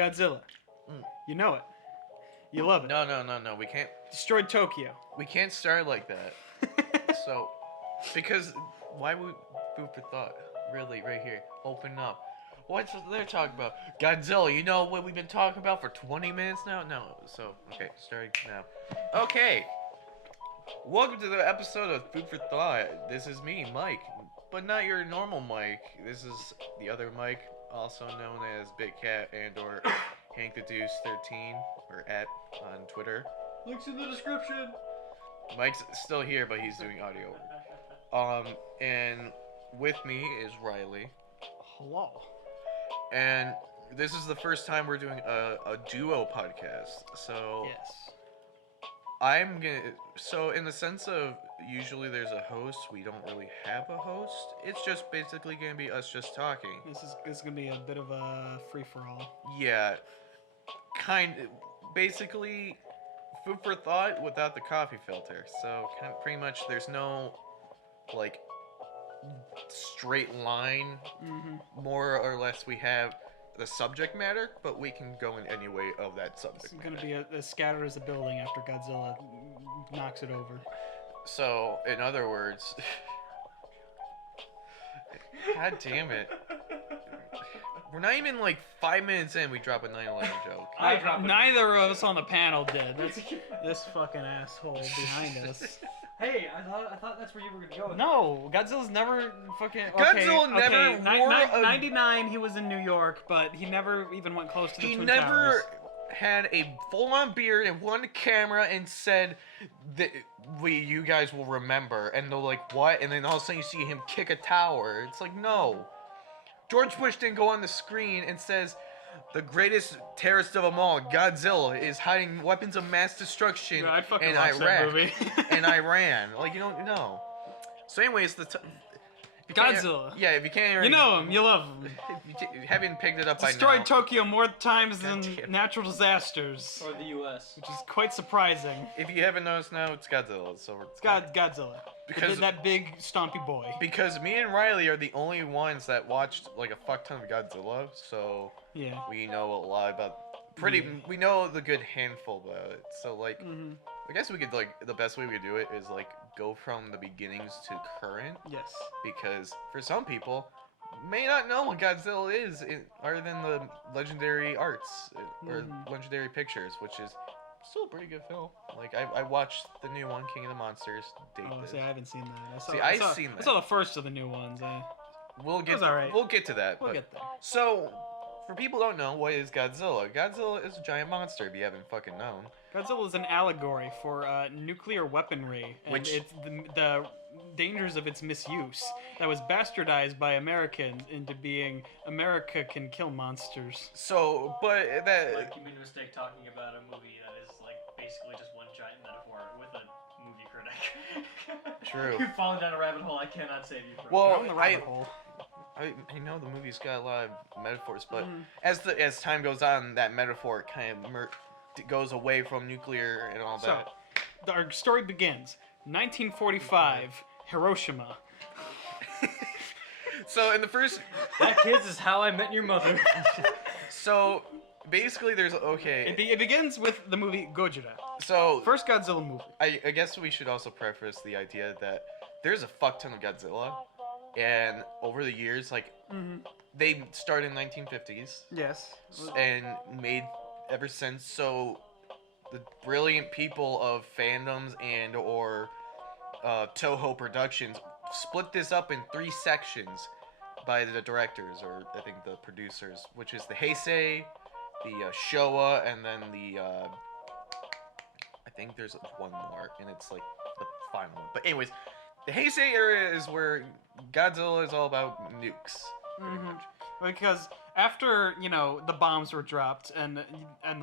Godzilla. You know it. You love it. No. We can't. Destroyed Tokyo. We can't start like that. So, because why would food for thought? Really, right here. Open up. What's they're talking about? Godzilla. You know what we've been talking about for 20 minutes now? No. So, okay, starting now. Okay. Welcome to the episode of Food for Thought. This is me, Mike, but not your normal Mike. This is the other Mike, also known as Big Cat and or Hank the Deuce 13 or at on Twitter. Links in the description. Mike's still here, but he's doing audio. And with me is Riley. Hello. And this is the first time we're doing a duo podcast. So Yes. So in the sense of usually there's a host, we don't really have a host. It's just basically gonna be us just talking. This is gonna be a bit of a free for all. Yeah, basically food for thought without the coffee filter. So pretty much there's no like straight line. Mm-hmm. More or less we have the subject matter, but we can go in any way of that subject It's matter. gonna be as scattered as a building after Godzilla knocks it over. So, in other words, God damn it. We're not even like 5 minutes in, we drop a 9/11 joke. Neither of us on the panel did. That's this fucking asshole behind us. Hey, I thought that's where you were gonna go. No, Godzilla's never fucking. Godzilla never wore a... 99, he was in New York, but he never even went close to the Twin Towers. He never Towers. had a full-on beard and one camera and said that you guys will remember, and they're like, what? And then all of a sudden you see him kick a tower. It's like, no. George Bush didn't go on the screen and says the greatest terrorist of them all, Godzilla, is hiding weapons of mass destruction I'd fucking in watch that Iraq movie. and Iran. Like, you don't know. So anyways, Godzilla. Yeah, if you can't already, You know him, you love him. if you haven't picked it up by now. Destroyed Tokyo more times God than damn. natural disasters, Or the U.S. which is quite surprising. If you haven't noticed now, it's Godzilla. So It's Godzilla. Because- That big stompy boy. Because me and Riley are the only ones that watched like a fuck ton of Godzilla, so Yeah. we know a lot about. We know the good handful about it. So like, Mm-hmm. I guess we could like the best way we could do it is like go from the beginnings to current, Yes. because for some people may not know what Godzilla is other than the legendary arts or legendary pictures, which is still a pretty good film. Like I watched the new one, King of the Monsters. Oh, see, I haven't seen that. I've seen that. I saw the first of the new ones. We'll get. was alright. We'll get to that. We'll but- get there. So, for people who don't know, what is Godzilla? Godzilla is a giant monster. If you haven't fucking known. Godzilla is an allegory for nuclear weaponry and Which- it's the dangers of its misuse that was bastardized by Americans into being America can kill monsters. So, but that. Like, you made a mistake talking about a movie that is, like, basically just one giant metaphor with a movie critic. True. You've fallen down a rabbit hole I cannot save you from. Well, Down the rabbit hole. I know the movie's got a lot of metaphors, but as time goes on, that metaphor kind of goes away from nuclear and all So, that. our story begins 1945, Hiroshima. So in the first, That, kids, is how I met your mother. so basically, there's okay. It begins with the movie Godzilla, So first Godzilla movie. I guess we should also preface the idea that there's a fuck ton of Godzilla, and over the years, like they started in 1950s Yes. and made ever since. So the brilliant people of fandoms and or Toho Productions split this up in 3 sections by the directors, or I think the producers, which is the Heisei, the Showa, and then the I think there's one more, and it's like the final one. But anyways, the Heisei area is where Godzilla is all about nukes, pretty much. Because after, the bombs were dropped and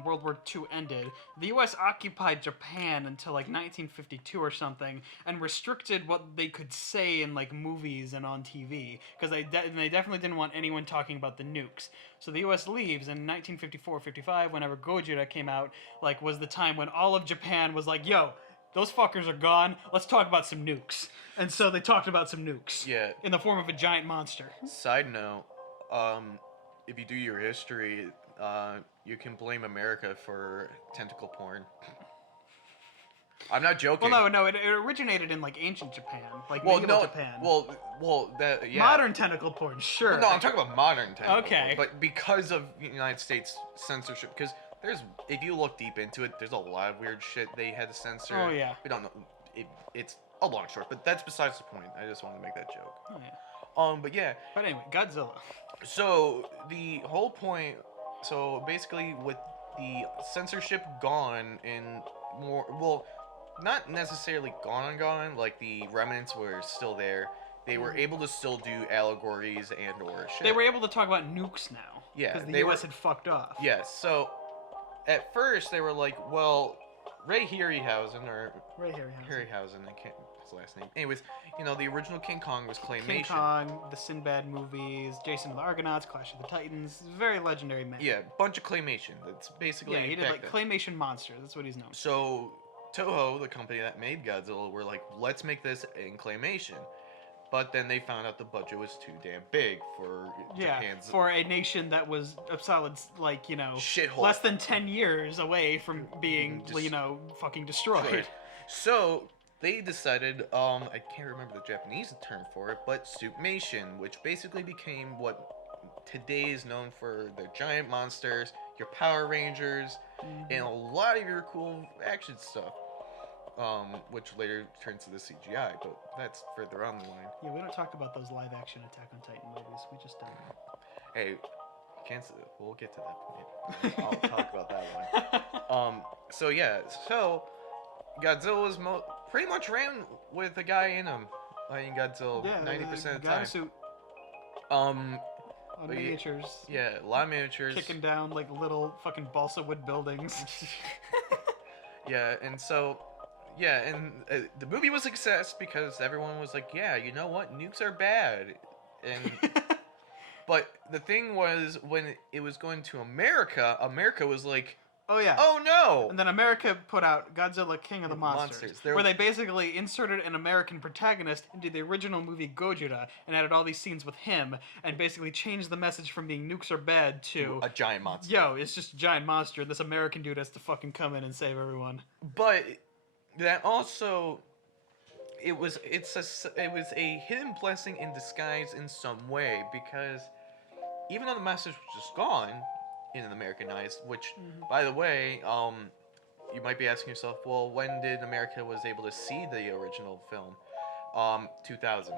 World War II ended, the U.S. occupied Japan until like 1952 or something and restricted what they could say in like movies and on TV because they definitely didn't want anyone talking about the nukes. So the U.S. leaves in 1954-55, whenever Gojira came out, like was the time when all of Japan was like, yo, those fuckers are gone, let's talk about some nukes. And so they talked about some nukes. Yeah. In the form of a giant monster. Side note, if you do your history, you can blame America for tentacle porn. I'm not joking. Well, no, it originated in like ancient Japan, like Well, medieval no, Japan. that yeah. Modern tentacle porn, sure. Well, no, I'm talking about modern tentacle Okay. porn. But because of United States censorship, because if you look deep into it, there's a lot of weird shit they had to censor. Oh, yeah. We don't know. It's a long short, but that's besides the point. I just wanted to make that joke. Oh yeah. But yeah. But anyway, Godzilla. So the whole point. So basically, with the censorship gone and more, well, not necessarily gone. Like the remnants were still there. They were able to still do allegories and or shit. They were able to talk about nukes now. Yeah, Because the they U.S. were- had fucked off. Yes. So at first they were like, well, Ray Harryhausen or Right here. Harryhausen, I can't his last name. Anyways, the original King Kong was claymation. King Kong, the Sinbad movies, Jason and the Argonauts, Clash of the Titans. Very legendary man. Yeah, bunch of claymation. That's basically Yeah, he did back like then. claymation monsters. That's what he's known. So Toho, the company that made Godzilla, were like, let's make this in claymation. But then they found out the budget was too damn big for Yeah, Japan's for a nation that was a solid, like, shithole. less than 10 years away from being, Just- fucking destroyed. Right. So they decided, I can't remember the Japanese term for it, but Suitmation, which basically became what today is known for their giant monsters, your Power Rangers, and a lot of your cool action stuff. Which later turns to the CGI, but that's further on the line. Yeah, we don't talk about those live-action Attack on Titan movies. We just don't. Hey, we'll get to that point. I'll talk about that one. So yeah, Godzilla was pretty much ran with a guy in him. Playing Godzilla Yeah, 90% of the got a time. suit Um, on but yeah, miniatures. yeah, a lot of miniatures. Kicking down like little fucking balsa wood buildings. Yeah, and so, yeah, and the movie was a success because everyone was like, yeah, you know what, nukes are bad, and but the thing was when it was going to America, America was like, Oh yeah. oh no. And then America put out Godzilla King of the Monsters, Monsters. They're- where they basically inserted an American protagonist into the original movie Gojira and added all these scenes with him and basically changed the message from being nukes are bad to A giant monster. yo, it's just a giant monster and this American dude has to fucking come in and save everyone. But that also, it was a hidden blessing in disguise in some way, because even though the message was just gone in an Americanized, which by the way, you might be asking yourself, well, when did America was able to see the original film? 2000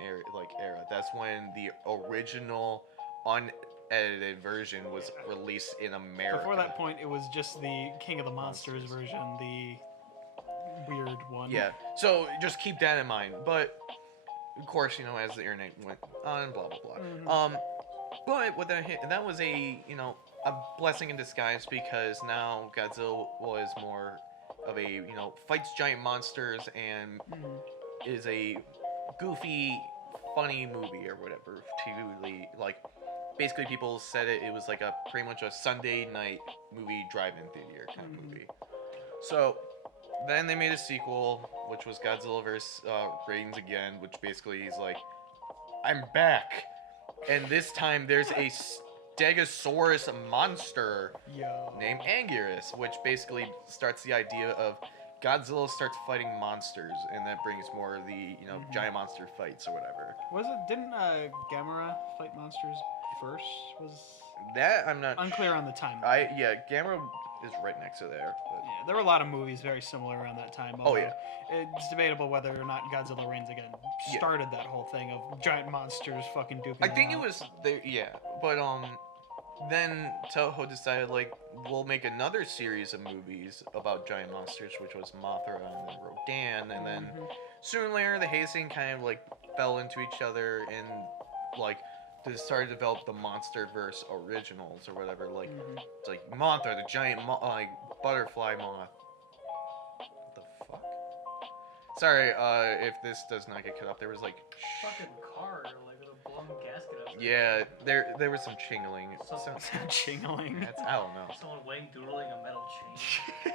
era. That's when the original unedited version was released in America. Before that point, it was just the King of the Monsters version, the weird one. Yeah, so just keep that in mind. But of course, as the internet went on, blah blah blah. But with that was a blessing in disguise, because now Godzilla was more of a fights giant monsters and is a goofy, funny movie or whatever. Basically people said it was like pretty much a Sunday night movie drive-in theater kind of movie. So then they made a sequel, which was Godzilla vs. Reigns Again, which basically is like, I'm back. And this time there's a Stegosaurus monster Yo. named Anguirus, which basically starts the idea of Godzilla starts fighting monsters, and that brings more of the, giant monster fights or whatever. Didn't Gamera fight monsters first? That I'm not Unclear on the time. Gamera is right next to there. But Yeah, there were a lot of movies very similar around that time. Oh, yeah. It's debatable whether or not Godzilla Reigns Again Yeah. started that whole thing of giant monsters fucking duking. I think it them out. was but then Toho decided we'll make another series of movies about giant monsters, which was Mothra and then Rodan, and then sooner or later the Heisei kind of fell into each other and they started to develop the MonsterVerse originals or whatever. It's like Mothra, the giant butterfly moth. What the fuck? Sorry, if this does not get cut off. There was Fucking car, with a blown gasket outside. yeah, there was some chingling. Jingling. That's, I don't know. Someone wang doodling a metal chain.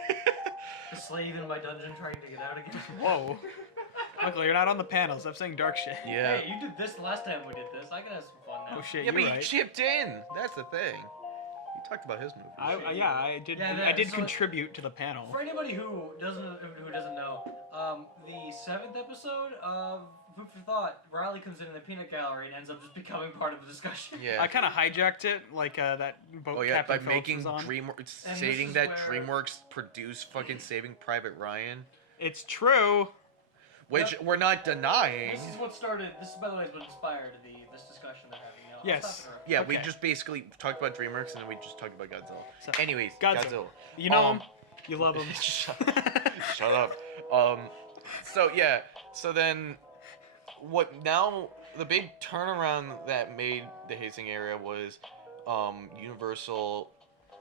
A slave in my dungeon trying to get out again. Whoa. Uncle, you're not on the panel. Stop saying dark shit. Yeah. Hey, you did this last time we did this. I can have some fun now. Oh shit, Yeah, you're but right. he chipped in. That's the thing. He talked about his movie. I did. Yeah, I did so- contribute to the panel. For anybody who doesn't know, the 7th episode of Food for Thought, Riley comes in the peanut gallery and ends up just becoming part of the discussion. Yeah. I kind of hijacked it, like that boat Oh yeah, Captain by Phillips making was on. DreamWorks, And stating this that is where- DreamWorks produced fucking Saving Private Ryan, It's true. which we're not denying. This is what started. This, by the way, is what inspired this discussion they're having now. I'll Yes. stop interrupting. Yeah, we Okay. just basically talked about DreamWorks and then we just talked about Godzilla. So, Anyways, Godzilla. Godzilla. You know him. You love him. Shut up. So then, what now? The big turnaround that made the hazing area was, Universal,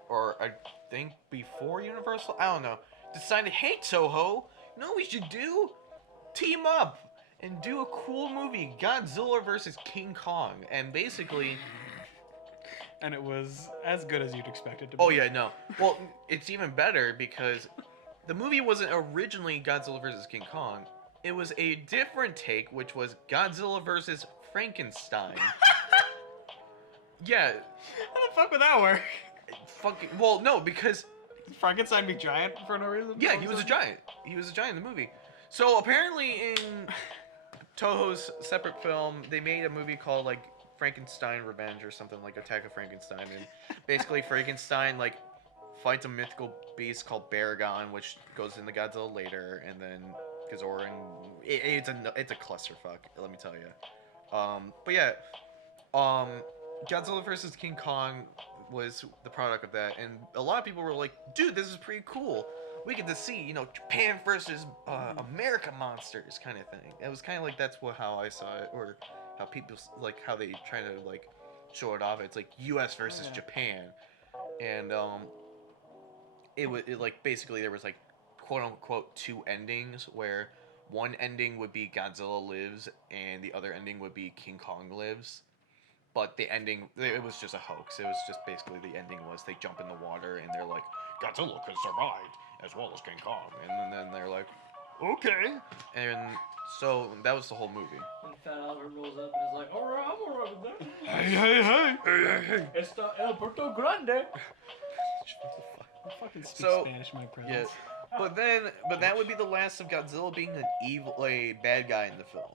or I think before Universal, I don't know, decided, hey Toho, you know what we should do? Team up and do a cool movie, Godzilla versus King Kong, and basically. And it was as good as you'd expect it to be. Oh yeah, no. Well, it's even better because the movie wasn't originally Godzilla vs. King Kong. It was a different take, which was Godzilla vs. Frankenstein. Yeah, How the fuck would that work? fucking. Well, no, because Frankenstein be giant for no reason? yeah, he was a giant. He was a giant in the movie. So apparently, in Toho's separate film, they made a movie called like Frankenstein Revenge or something, like Attack of Frankenstein, and basically Frankenstein like fights a mythical beast called Baragon, which goes into Godzilla later, and then Gazoran. It's a clusterfuck, let me tell you. But yeah, Godzilla vs. King Kong was the product of that, and a lot of people were like, "Dude, this is pretty cool. We get to see, Japan versus America monsters kind of thing." It was kind of like how I saw it, or how people like how they try to like show it off. It's like U.S. versus Yeah. Japan, and it like basically there was like quote unquote two endings where one ending would be Godzilla lives and the other ending would be King Kong lives. But the ending, it was just a hoax. It was just basically the ending was they jump in the water and they're like, Godzilla could survive as well as King Kong. And then they're like, okay. And so that was the whole movie. When Fat Albert rolls up and is like, alright, I'm alright with that. Hey. Está El Puerto Grande. I fucking speak So, Spanish, my Yeah. presence. But that would be the last of Godzilla being a bad guy in the films.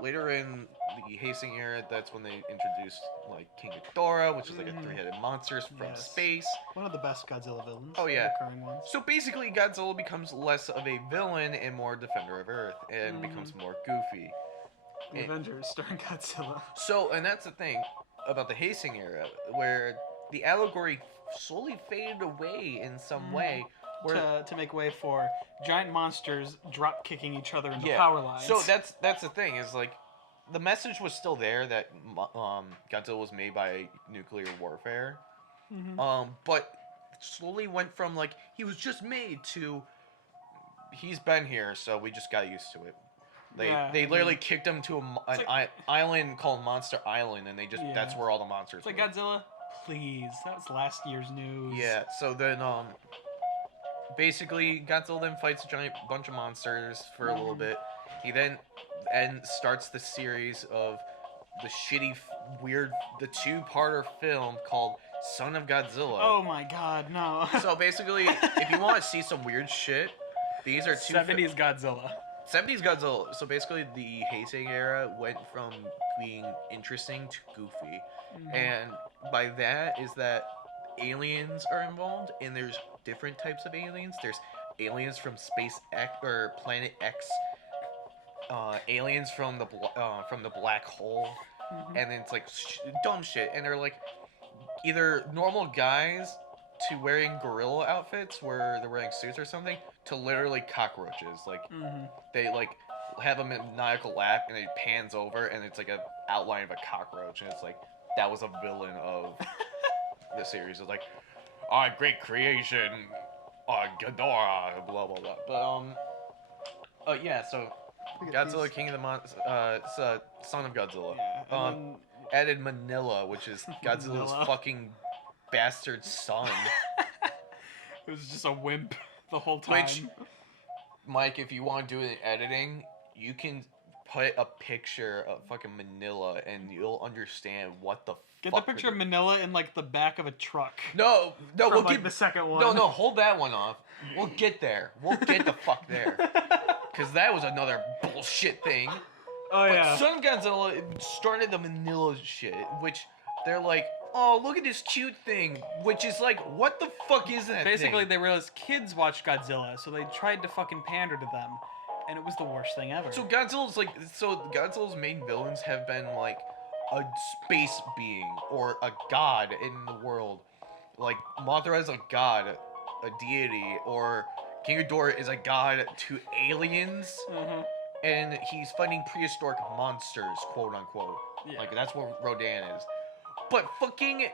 Later in the Heisei era, that's when they introduced like King Ghidorah, which is like a three-headed monster from Yes. space. One of the best Godzilla villains. Oh, yeah. Recurring ones. So basically, Godzilla becomes less of a villain and more defender of Earth, and becomes more goofy. The Avengers starring Godzilla. So, and that's the thing about the Heisei era, where the allegory slowly faded away in some way. Where To make way for giant monsters drop kicking each other into Yeah. power lines. So that's the thing is like, the message was still there that Godzilla was made by nuclear warfare, but slowly went from like he was just made to he's been here, so we just got used to it. They literally kicked him to an island called Monster Island, and that's where all the monsters. It's like were. Godzilla, please. That was last year's news. Yeah. So then basically Godzilla then fights a giant bunch of monsters for a little bit. He then starts the series of the shitty, weird, the two-parter film called Son of Godzilla. Oh my God, no. So basically, if you want to see some weird shit, these are two 70s Godzilla. 70s Godzilla. So basically, the Heisei era went from being interesting to goofy, and by that is that aliens are involved, and there's different types of aliens. There's aliens from Space X or Planet X, aliens from the black hole, and then it's like dumb shit, and they're like either normal guys to wearing gorilla outfits where they're wearing suits or something to literally cockroaches. Like they like have a maniacal laugh and it pans over and it's like a outline of a cockroach, and it's like that was a villain of the series. It's like, great creation, Ghidorah, blah blah blah. But yeah, so Godzilla, King of the Monsters, Son of Godzilla. Yeah, and then Added Manila, which is Godzilla's Manila. fucking bastard son. it was just a wimp the whole time. Which, Mike, if you want to do it in editing, you can put a picture of fucking Manila, and you'll understand what the Get fuck the picture of Manila in like the back of a truck. No, From, we'll like, get the second one. No, hold that one off. We'll get there. We'll get the fuck there. Because that was another bullshit thing. Oh, But yeah. Son of Godzilla started the Manila shit, which they're like, oh, look at this cute thing, which is like, what the fuck is that Basically, thing? they realized kids watched Godzilla, so they tried to fucking pander to them, and it was the worst thing ever. So Godzilla's main villains have been like a space being or a god in the world. Like Mothra is a god, a deity, or King Ghidorah is a god to aliens, Mhm. and he's fighting prehistoric monsters, quote unquote. Yeah. Like that's what Rodan is. But fucking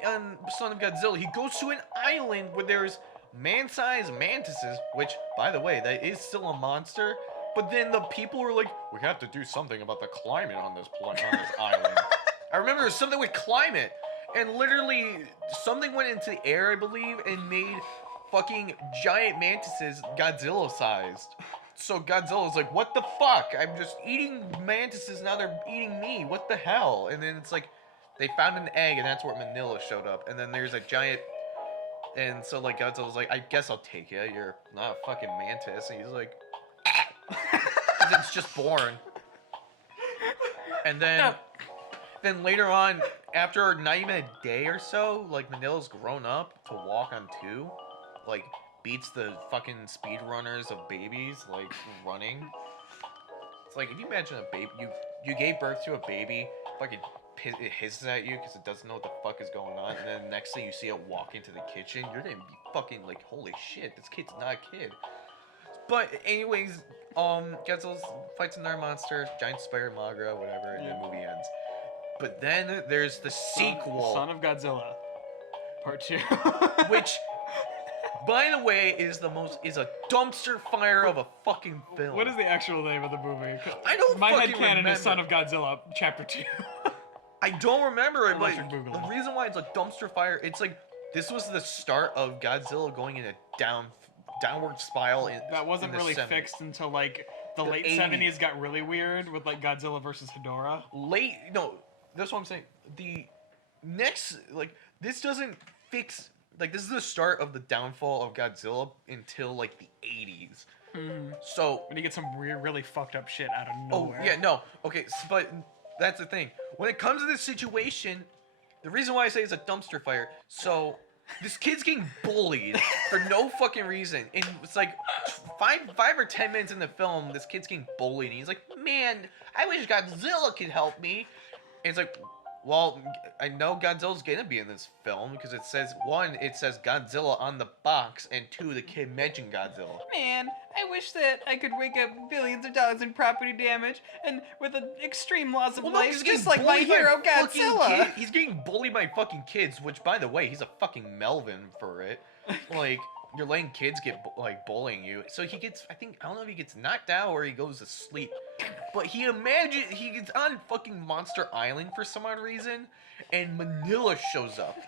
Son of Godzilla, he goes to an island where there's man-sized mantises, which, by the way, that is still a monster. But then the people were like, we have to do something about the climate on this island. I remember there was something with climate, and literally something went into the air, I believe, and made fucking giant mantises Godzilla-sized. So Godzilla's like, what the fuck? I'm just eating mantises, now they're eating me. What the hell? And then it's like, they found an egg, and that's where Manila showed up. And then there's a giant... And so, like, Godzilla's like, I guess I'll take you. You're not a fucking mantis. And he's like... 'Cause it's just born. And then... Then later on, after not even a day or so, like, Manila's grown up to walk on two. Like, beats the fucking speedrunners of babies, like, running. It's like, if you imagine a baby... You gave birth to a baby, fucking... It hisses at you because it doesn't know what the fuck is going on, and then the next thing you see it walk into the kitchen, you're gonna be fucking like, holy shit, this kid's not a kid. But anyways, Godzilla fights another monster, giant spider Magra, whatever, and the movie ends. But then there's the sequel, Son of Godzilla, Part 2, which, by the way, is a dumpster fire of a fucking film. What is the actual name of the movie? I don't My fucking headcanon remember. is Son of Godzilla, Chapter 2. I don't remember it, but Electric Boogaloo. the reason why it's a dumpster fire, it's like, this was the start of Godzilla going in a downward spiral. That wasn't in the really 70s. fixed until like the late 80s. 70s got really weird with like Godzilla versus Hedorah. That's what I'm saying. The next, like, this doesn't fix, like, this is the start of the downfall of Godzilla until, like, the 80s. Mm-hmm. So, When you get some really fucked up shit out of oh, nowhere. yeah, no, okay, but that's the thing. When it comes to this situation, the reason why I say it's a dumpster fire, so, this kid's getting bullied for no fucking reason, and it's like, 5 or 10 minutes in the film, this kid's getting bullied, and he's like, man, I wish Godzilla could help me. And it's like, well, I know Godzilla's gonna be in this film because it says, 1, it says Godzilla on the box, and 2, the kid mentioned Godzilla. Man, I wish that I could rake up billions of dollars in property damage and with extreme loss of Well, no, life, he's getting just like my bullied by hero fucking Godzilla. kid- He's getting bullied by fucking kids, which, by the way, he's a fucking Melvin for it. Like, you're letting kids get, bullying you. So he gets, I don't know if he gets knocked out or he goes to sleep. But he gets on fucking Monster Island for some odd reason, and Manila shows up.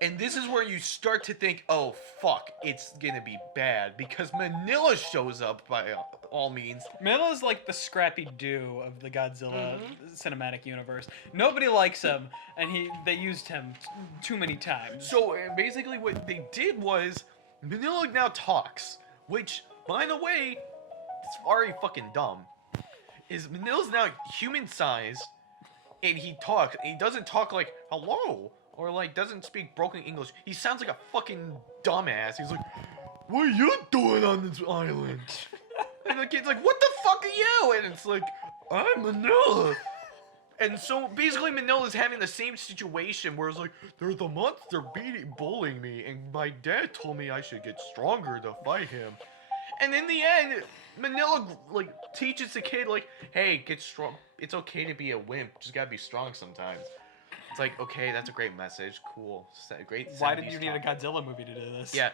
And this is where you start to think, oh, fuck, it's gonna be bad, because Manila shows up by all means. Manila's like the Scrappy Doo of the Godzilla cinematic universe. Nobody likes him, and they used him too many times. So basically what they did was, Manila now talks, which, by the way, it's already fucking dumb. Is Manila's now human-sized, and he talks, and he doesn't talk like, hello, or like, doesn't speak broken English. He sounds like a fucking dumbass. He's like, what are you doing on this island? And the kid's like, what the fuck are you? And it's like, I'm Manila. And so basically Manila's having the same situation where it's like, there's a monster bullying me, and my dad told me I should get stronger to fight him. And in the end, Manila like teaches the kid like, hey, get strong. It's okay to be a wimp. Just gotta be strong sometimes. It's like, okay, that's a great message. Cool. Great. Why did 70s you need a talk. Godzilla movie to do this? Yeah.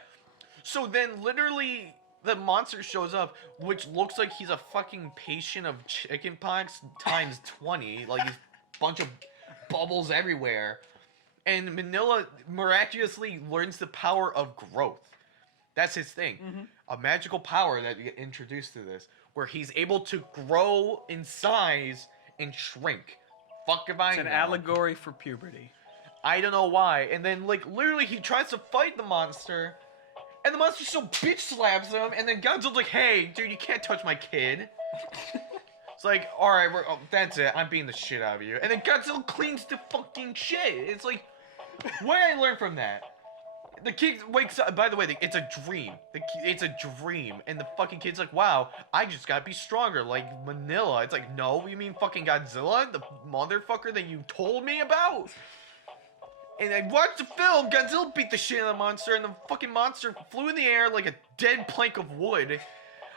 So then literally the monster shows up, which looks like he's a fucking patient of chickenpox times 20. Like, he's a bunch of bubbles everywhere. And Manila miraculously learns the power of growth. That's his thing. Mhm. A magical power that you get introduced to this, where he's able to grow in size and shrink. Fuck if I It's an know. allegory for puberty. I don't know why. And then, like, literally, he tries to fight the monster, and the monster so bitch slaps him, and then Godzilla's like, hey, dude, you can't touch my kid. It's like, alright, that's it. I'm beating the shit out of you. And then Godzilla cleans the fucking shit. It's like, what did I learn from that? The kid wakes up. By the way, it's a dream. It's a dream. And the fucking kid's like, wow, I just gotta be stronger, like Manila. It's like, no, you mean fucking Godzilla? The motherfucker that you told me about? And I watched the film, Godzilla beat the shit out of the monster, and the fucking monster flew in the air like a dead plank of wood.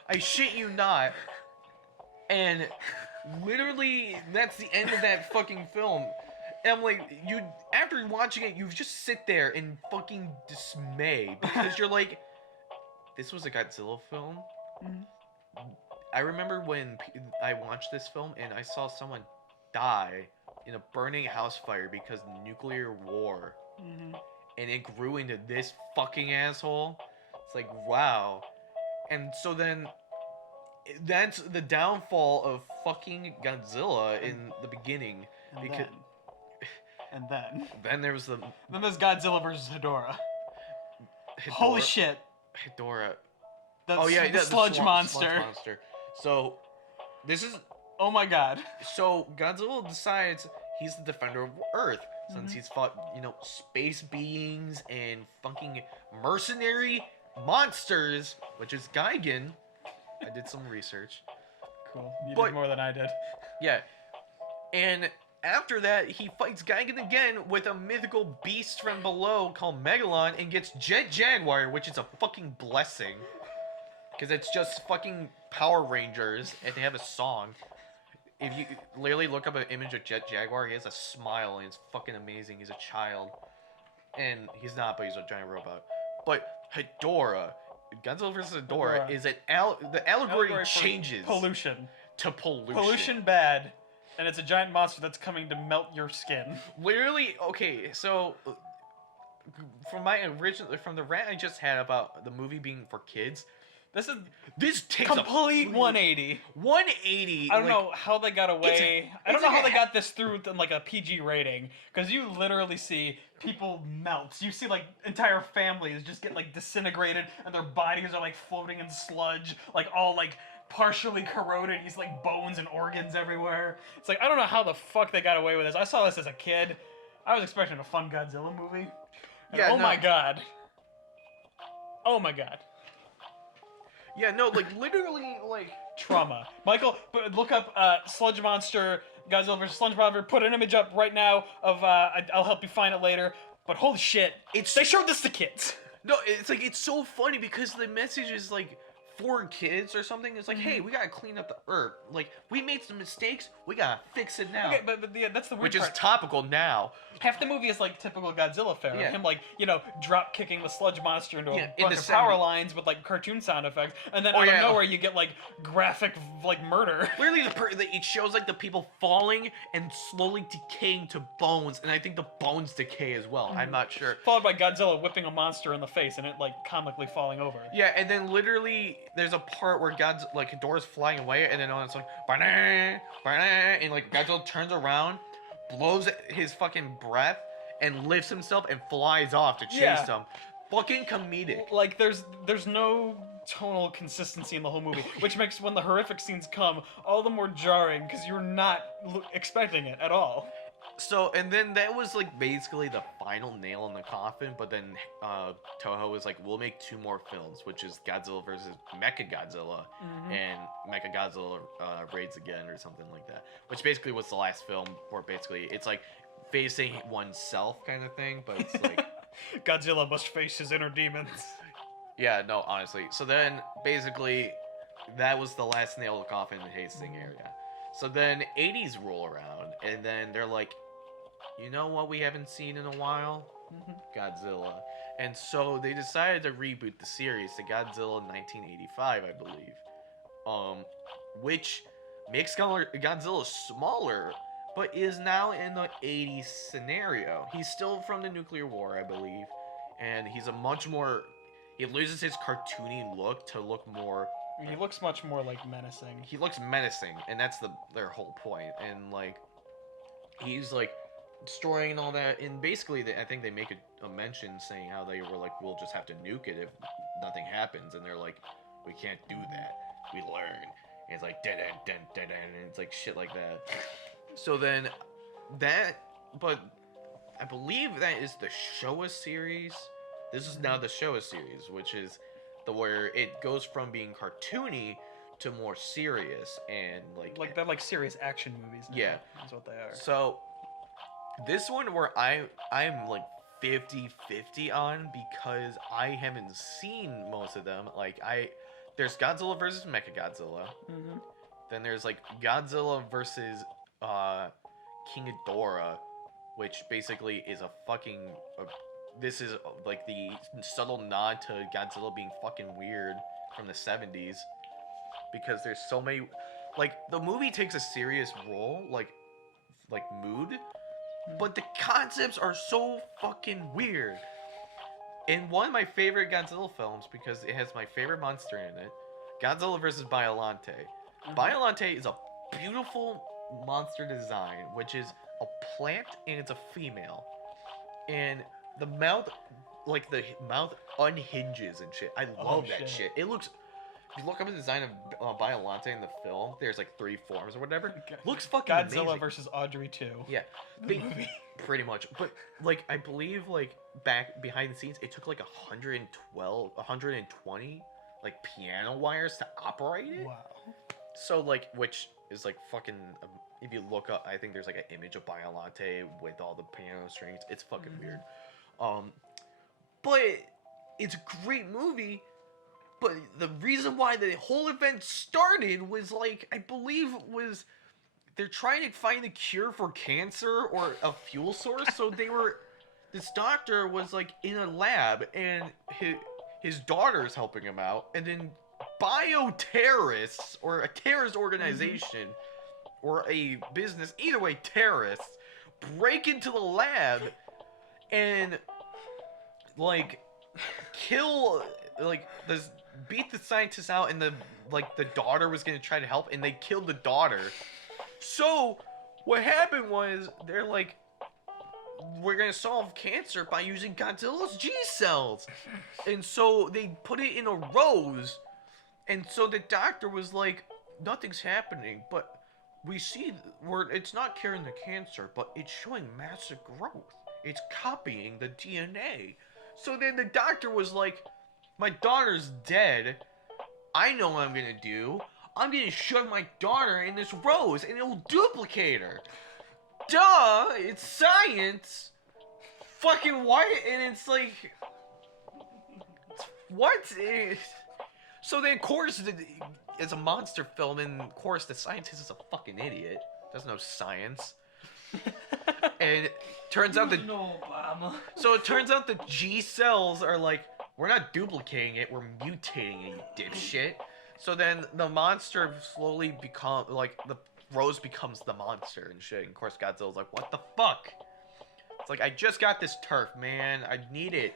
I shit you not. And literally, that's the end of that fucking film. And I'm like, after watching it, you just sit there in fucking dismay. Because you're like, this was a Godzilla film? Mhm. I remember when I watched this film and I saw someone die in a burning house fire because of the nuclear war. Mhm. And it grew into this fucking asshole. It's like, wow. And so then, that's the downfall of fucking Godzilla in the beginning. And Because then there was the then there's Godzilla versus Hedorah. Hedorah. Holy shit. Hedorah. That's Oh yeah, the the sludge sludge monster. monster. So this is Oh my god. so Godzilla decides he's the defender of Earth since Mhm. he's fought, space beings and fucking mercenary monsters, which is Gigan. I did some research. Cool. You But- did more than I did. Yeah. And after that, he fights Gigan again with a mythical beast from below called Megalon and gets Jet Jaguar, which is a fucking blessing. Because it's just fucking Power Rangers and they have a song. If you literally look up an image of Jet Jaguar, he has a smile and it's fucking amazing. He's a child. And he's not, but he's a giant robot. But Hedorah, Godzilla vs. Hedorah, Hedorah. is the allegory Allegory for changes pollution. to pollution. Pollution bad, and it's a giant monster that's coming to melt your skin. Literally, okay, so from the rant I just had about the movie being for kids, This takes complete a 180. 180. I don't know how they got away. I don't it's know like how a they got this through with like a PG rating, because you literally see people melt. You see like entire families just get like disintegrated, and their bodies are like floating in sludge, like all like partially corroded. He's like bones and organs everywhere. It's like I don't know how the fuck they got away with this. I saw this as a kid. I was expecting a fun Godzilla movie. And Yeah, oh no. my god. Oh my god. Yeah, no, like literally, like Trauma. Michael, look up Sludge Monster, Godzilla vs. Sludge Monster. Put an image up right now of, I'll help you find it later. But holy shit, they showed this to kids. no, it's like it's so funny because the message is like for kids or something. It's like, hey, we gotta clean up the Earth. Like we made some mistakes, we gotta fix it now. Okay, but yeah, that's the weird Which is part. topical now. Half the movie is like typical Godzilla fare. Yeah. Him like, drop kicking the sludge monster into Yeah, a in bunch the of power 70s. lines with like cartoon sound effects, and then Oh, out yeah. of nowhere you get like graphic like murder. Literally, it shows like the people falling and slowly decaying to bones, and I think the bones decay as well. I'm not sure. Followed by Godzilla whipping a monster in the face and it like comically falling over. Yeah, and then literally there's a part where Hedorah's flying away, and then it's like, "Ba-na, ba-na," and like Godzilla turns around, blows his fucking breath, and lifts himself and flies off to chase Yeah. them. Fucking comedic. Like there's no tonal consistency in the whole movie, which makes when the horrific scenes come all the more jarring because you're not expecting it at all. So, and then that was like basically the final nail in the coffin, but then Toho was like, we'll make 2 more films, which is Godzilla versus Mechagodzilla and Mechagodzilla Raids Again or something like that, which basically was the last film where basically it's like facing oneself kind of thing, but it's like... Godzilla must face his inner demons. Yeah, no, honestly. So then, basically, that was the last nail in the coffin in the Hastings area. So then, 80s roll around, and then they're like, you know what we haven't seen in a while? Godzilla. And so they decided to reboot the series to Godzilla 1985, I believe. Which makes Godzilla smaller, but is now in the 80s scenario. He's still from the nuclear war, I believe, and he's a much more... he loses his cartoony look to look more. He looks much more like menacing. He looks menacing, and that's their whole point. And like, he's like destroying and all that. And basically, I think they make a mention saying how they were like, we'll just have to nuke it if nothing happens. And they're like, we can't do that. We learn. And it's like dead end, dead end, and it's like shit like that. So then but I believe that is the Showa series. This is now the Showa series, which is where it goes from being cartoony to more serious and like they're like serious action movies now. Yeah, that's what they are. So this one where I'm like 50-50 on, because I haven't seen most of them. Like there's Godzilla versus Mechagodzilla. Mm-hmm. Then there's like Godzilla versus King Ghidorah, which basically is a fucking. This is like the subtle nod to Godzilla being fucking weird from the 70s, because there's so many. Like, the movie takes a serious role, like mood, but the concepts are so fucking weird. In one of my favorite Godzilla films, because it has my favorite monster in it, Godzilla vs. Biollante. Mm-hmm. Biollante is a beautiful monster design, which is a plant and it's a female. And the mouth unhinges and shit. I love that shit. It looks... If you look up the design of Biollante in the film, there's like 3 forms or whatever. Okay. Looks fucking Godzilla amazing. versus Audrey 2. Yeah. The movie. Pretty much. But, like, I believe, like, back behind the scenes, it took, like, 120, like, piano wires to operate it. Wow. So, like, which is, like, fucking... if you look up, I think there's, like, an image of Biollante with all the piano strings. It's fucking weird. But it's a great movie. But the reason why the whole event started was, like, I believe was... They're trying to find a cure for cancer or a fuel source, so they were... This doctor was, like, in a lab, and his daughter's helping him out, and then bioterrorists, or a terrorist organization, or a business, either way, terrorists, break into the lab, and, like, kill, like, beat the scientists out, and the daughter was gonna try to help, and they killed the daughter. So, what happened was, they're like, we're gonna solve cancer by using Godzilla's G-cells. And so, they put it in a rose. And so, the doctor was like, nothing's happening, but we see where it's not curing the cancer, but it's showing massive growth. It's copying the DNA. So then the doctor was like, my daughter's dead. I know what I'm gonna do. I'm gonna shove my daughter in this rose and it'll duplicate her. Duh! It's science! Fucking what? And it's like... What? So then, of course, it's a monster film, and of course the scientist is a fucking idiot. Doesn't know science. And it turns out that... No, Obama. So it turns out the G cells are like, we're not duplicating it, we're mutating it, you dipshit. So then the monster slowly becomes, like, the rose becomes the monster and shit. And of course Godzilla's like, what the fuck? It's like, I just got this turf, man. I need it.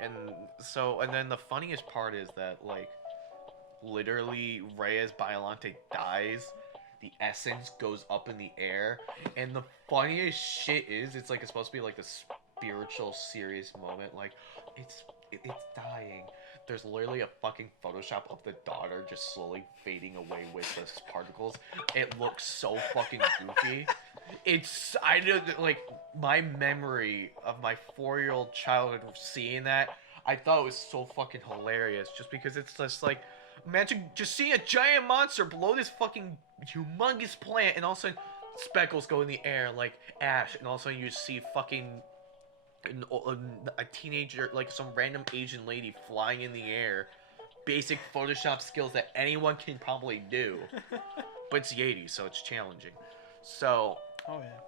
And then the funniest part is that, like, literally Reyes Biollante dies. The essence goes up in the air. And the funniest shit is, it's like, it's supposed to be like this spiritual, serious moment. Like, it's dying. There's literally a fucking Photoshop of the daughter just slowly fading away with the particles. It looks so fucking goofy. I know, like, my memory of my 4-year-old childhood seeing that, I thought it was so fucking hilarious. Just because it's just like, imagine just seeing a giant monster below this fucking humongous plant, and all of a sudden speckles go in the air like ash, and all of a sudden you see fucking a teenager, like some random Asian lady flying in the air. Basic Photoshop skills that anyone can probably do. But it's the 80s, so it's challenging. So... Oh, yeah.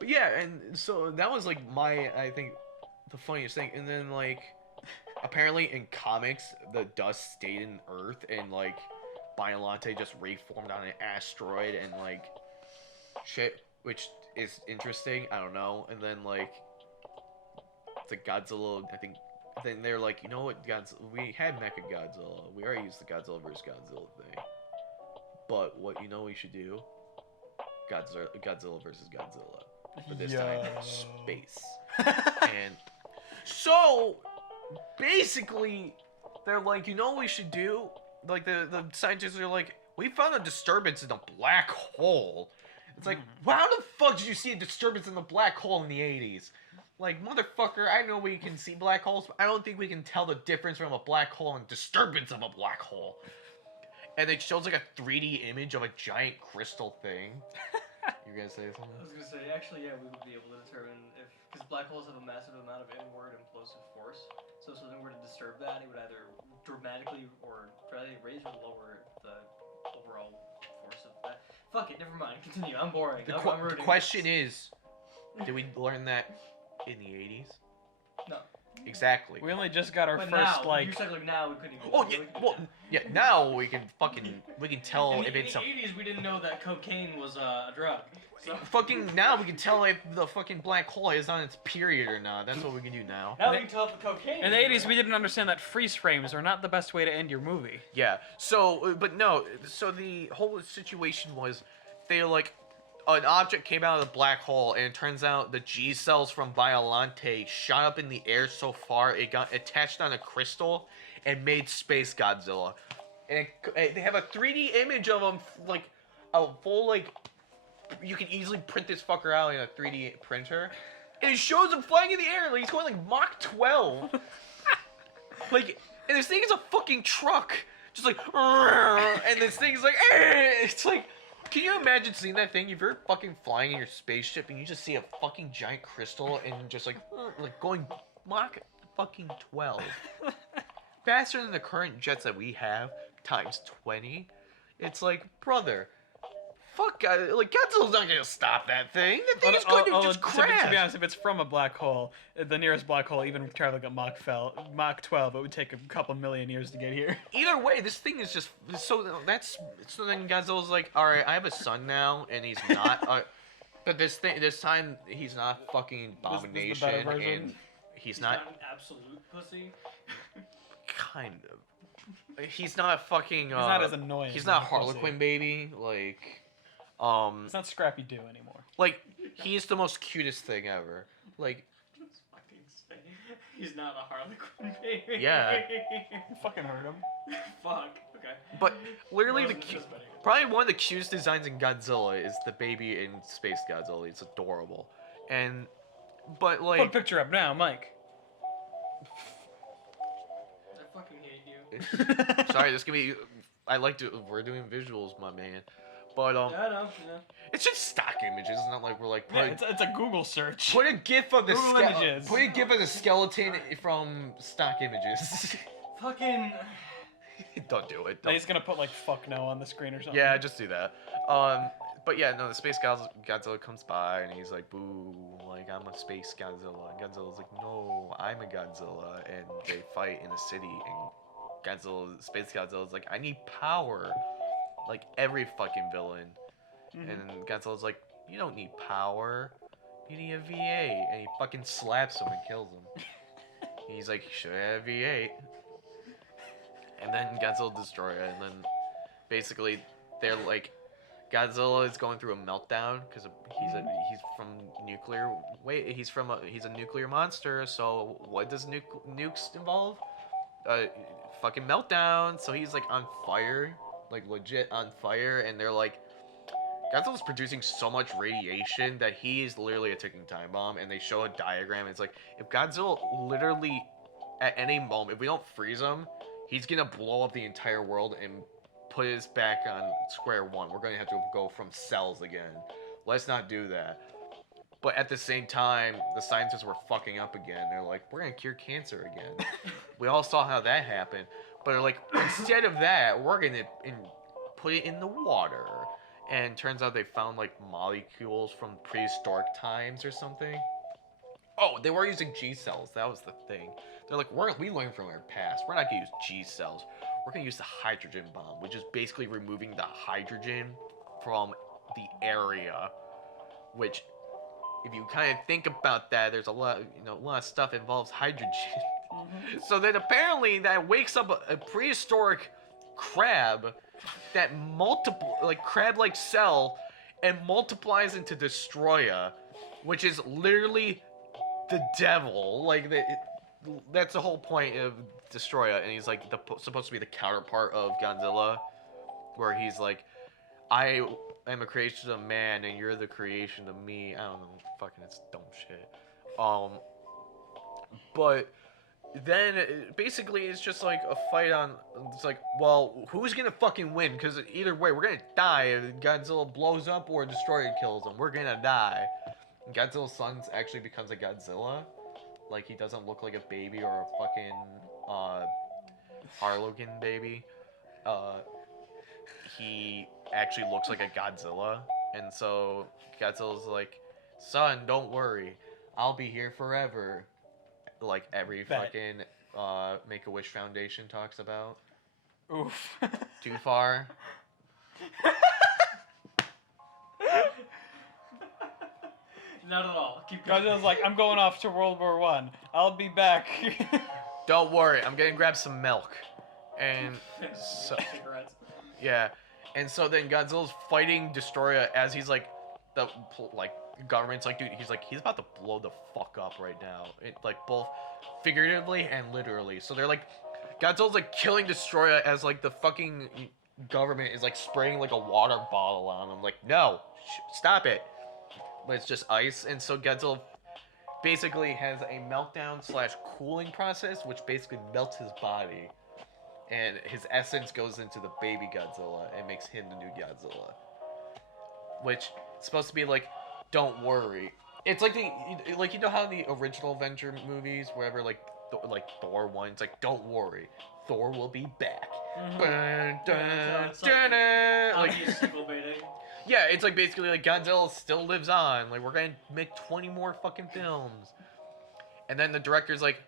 But yeah, and so that was, like, I think, the funniest thing. And then, like, apparently in comics, the dust stayed in Earth, and, like, Biollante just reformed on an asteroid, and, like, shit, which is interesting. I don't know. And then, like... the Godzilla, I think, then they're like, you know what, we had Mecha Godzilla. We already used the Godzilla vs. Godzilla thing. But what you know we should do? Godzilla versus Godzilla. But this time, space. And so, basically, they're like, you know what we should do? Like, the scientists are like, we found a disturbance in a black hole. It's like, well, how the fuck did you see a disturbance in the black hole in the 80s? Like, motherfucker, I know we can see black holes, but I don't think we can tell the difference from a black hole and disturbance of a black hole. And it shows like a 3D image of a giant crystal thing. You gonna say something? I was gonna say, actually, yeah, we would be able to determine if, because black holes have a massive amount of inward implosive force, so if something were to disturb that, it would either dramatically or fairly raise or lower the overall force of that. Fuck it, never mind. Continue. I'm boring. The question is, did we learn that in the 80s? No. Exactly. We only just got our But first, now, like... you said like now we couldn't even... Oh, yeah, well, yeah, now we can tell in if it's in the 80s, we didn't know that cocaine was a drug. So. now we can tell if the fucking black hole is on its period or not. That's what we can do now. Now we can tell if the cocaine... In the 80s, we didn't understand that freeze frames are not the best way to end your movie. Yeah, so, but no, so the whole situation was, they like, an object came out of the black hole, and it turns out the G cells from Violante shot up in the air so far it got attached on a crystal and made Space Godzilla. And they have a 3D image of him, like a full, like, you can easily print this fucker out in a 3D printer. And it shows him flying in the air, like he's going like Mach 12. Like, and this thing is a fucking truck, just like, and this thing is like, it's like. Can you imagine seeing that thing? If you're fucking flying in your spaceship and you just see a fucking giant crystal and just like going Mach fucking 12. Faster than the current jets that we have, times 20. It's like, brother, fuck, like, Godzilla's not gonna stop that thing. That thing is going to just crash. To be honest, if it's from a black hole, the nearest black hole, even traveling at Mach 12, it would take a couple million years to get here. Either way, this thing is just so then Godzilla's like, all right, I have a son now, and he's not. But this time he's not fucking abomination, this is the better version. and he's not not an absolute pussy. kind of. He's not fucking. He's not as annoying. He's not as a pussy. Harlequin baby, like. It's not Scrappy Doo anymore. Like, he's the most cutest thing ever. Like, Just fucking say he's not a Harlequin baby. Yeah. You fucking heard him. Fuck. Okay. but literally That was the just better. probably one of the cutest designs in Godzilla is the baby in Space Godzilla. It's adorable, but Put a like, picture up now, Mike. I fucking hate you. sorry, this can be. We're doing visuals, my man. But Yeah, I know. Yeah. it's just stock images. It's not like we're like Yeah, it's a Google search. put a gif of the Google images. put a gif of the skeleton from stock images. Fucking. Don't do it. He's gonna put like "fuck no" on the screen or something. Yeah, just do that. But yeah, no, the Space Godzilla comes by and he's like, boo, like, I'm a Space Godzilla. And Godzilla's like, no, I'm a Godzilla. And they fight in a city, and Space Godzilla's like, I need power. Like every fucking villain. Mm-hmm. And Godzilla's like, you don't need power. You need a V8. And he fucking slaps him and kills him. He's like, should I have V8? And then Godzilla destroys it, and then basically they're like, Godzilla is going through a meltdown because he's from nuclear. He's a nuclear monster. So what does nukes involve? Fucking meltdown. So he's like on fire, like legit on fire, and they're like, Godzilla's producing so much radiation that he is literally a ticking time bomb. And they show a diagram. It's like, if Godzilla literally at any moment, if we don't freeze him, he's gonna blow up the entire world and put us back on square one. We're gonna have to go from cells again. Let's not do that. But at the same time, the scientists were fucking up again. They're like, we're gonna cure cancer again. We all saw how that happened. But they're like, instead of that, we're gonna put it in the water. And turns out they found like molecules from prehistoric times or something. Oh, they were using G cells. That was the thing. They're like, we learned from our past. We're not gonna use G cells. We're gonna use the hydrogen bomb, which is basically removing the hydrogen from the area. Which, if you kind of think about that, there's a lot of stuff involves hydrogen. So then apparently that wakes up a prehistoric crab that crab-like cell and multiplies into Destroya, which is literally the devil. Like that's the whole point of Destroya, and he's like supposed to be the counterpart of Godzilla, where he's like, I am a creation of man, and you're the creation of me. I don't know, fucking, it's dumb shit. But then basically it's just like a fight on. It's like, well, who's gonna fucking win? Because either way, we're gonna die. If Godzilla blows up or Destroyer kills him, we're gonna die. And Godzilla's son actually becomes a Godzilla. Like, he doesn't look like a baby or a fucking Harlequin baby. He actually looks like a Godzilla. And so Godzilla's like, son, don't worry, I'll be here forever. Like every fucking Make-A-Wish Foundation talks about. Oof. Too far? Not at all. Keep going. Godzilla's like, I'm going off to World War One. I'll be back. Don't worry, I'm gonna grab some milk. And so, Cigarettes. yeah. And so then Godzilla's fighting Destroyer as he's like, the government's like, dude, he's about to blow the fuck up right now. Like, both figuratively and literally. So they're like, Godzilla's like killing Destroyer as like the fucking government is like spraying like a water bottle on him. Like, no, stop it. But it's just ice. And so Godzilla basically has a meltdown / cooling process, which basically melts his body. And his essence goes into the baby Godzilla and makes him the new Godzilla. Which is supposed to be like, don't worry. It's like you know how in the original Avenger movies, wherever like Thor 1, it's like, don't worry, Thor will be back. Obvious sequel baiting. Yeah, it's like basically like Godzilla still lives on. Like, we're gonna make 20 more fucking films. And then the director's like,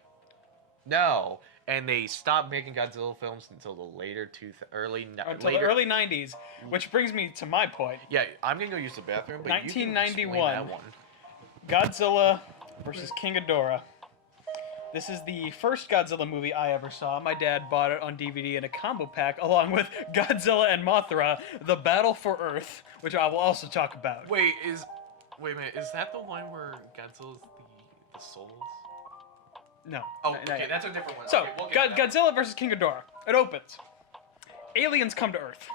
no. And they stopped making Godzilla films until the early 90s, which brings me to my point. Yeah, I'm gonna go use the bathroom, but 1991. you can explain that one. Godzilla versus King Ghidorah. This is the first Godzilla movie I ever saw. My dad bought it on DVD in a combo pack along with Godzilla and Mothra, The Battle for Earth, which I will also talk about. Wait a minute, is that the one where Godzilla's the souls? No. Oh, okay, that's a different one. So, Okay, we'll get to that. Godzilla versus King Ghidorah. It opens. Aliens come to Earth.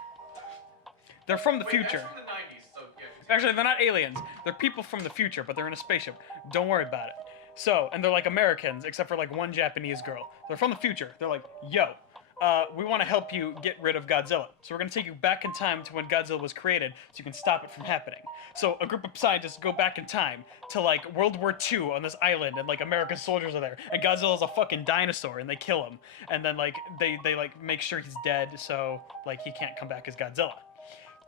They're from the future. That's from the 90s, so yeah. Actually, they're not aliens. They're people from the future, but they're in a spaceship. Don't worry about it. So, and they're like Americans, except for like one Japanese girl. They're from the future. They're like, yo, we want to help you get rid of Godzilla. So we're going to take you back in time to when Godzilla was created so you can stop it from happening. So a group of scientists go back in time to like World War II on this island, and like American soldiers are there, and Godzilla's a fucking dinosaur, and they kill him. And then like they like make sure he's dead, so like he can't come back as Godzilla.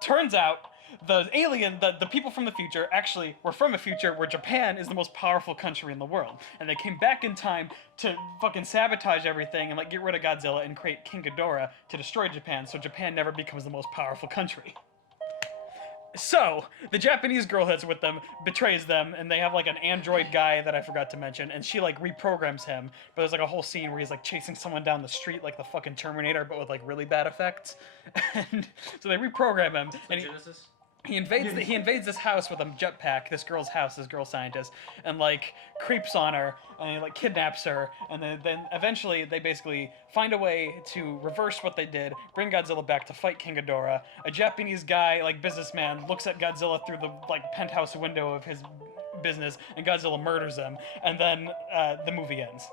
Turns out the people from the future actually were from a future where Japan is the most powerful country in the world. And they came back in time to fucking sabotage everything and like get rid of Godzilla and create King Ghidorah to destroy Japan, so Japan never becomes the most powerful country. So, the Japanese girl that's with them betrays them, and they have like an android guy that I forgot to mention, and she like reprograms him, but there's like a whole scene where he's like chasing someone down the street like the fucking Terminator, but with like really bad effects. And so they reprogram him, and Genesis. he invades this house with a jetpack, this girl scientist, and like creeps on her, and he like kidnaps her, and then eventually they basically find a way to reverse what they did, bring Godzilla back to fight King Ghidorah. A Japanese guy, like businessman, looks at Godzilla through the like penthouse window of his business, and Godzilla murders him, and then the movie ends.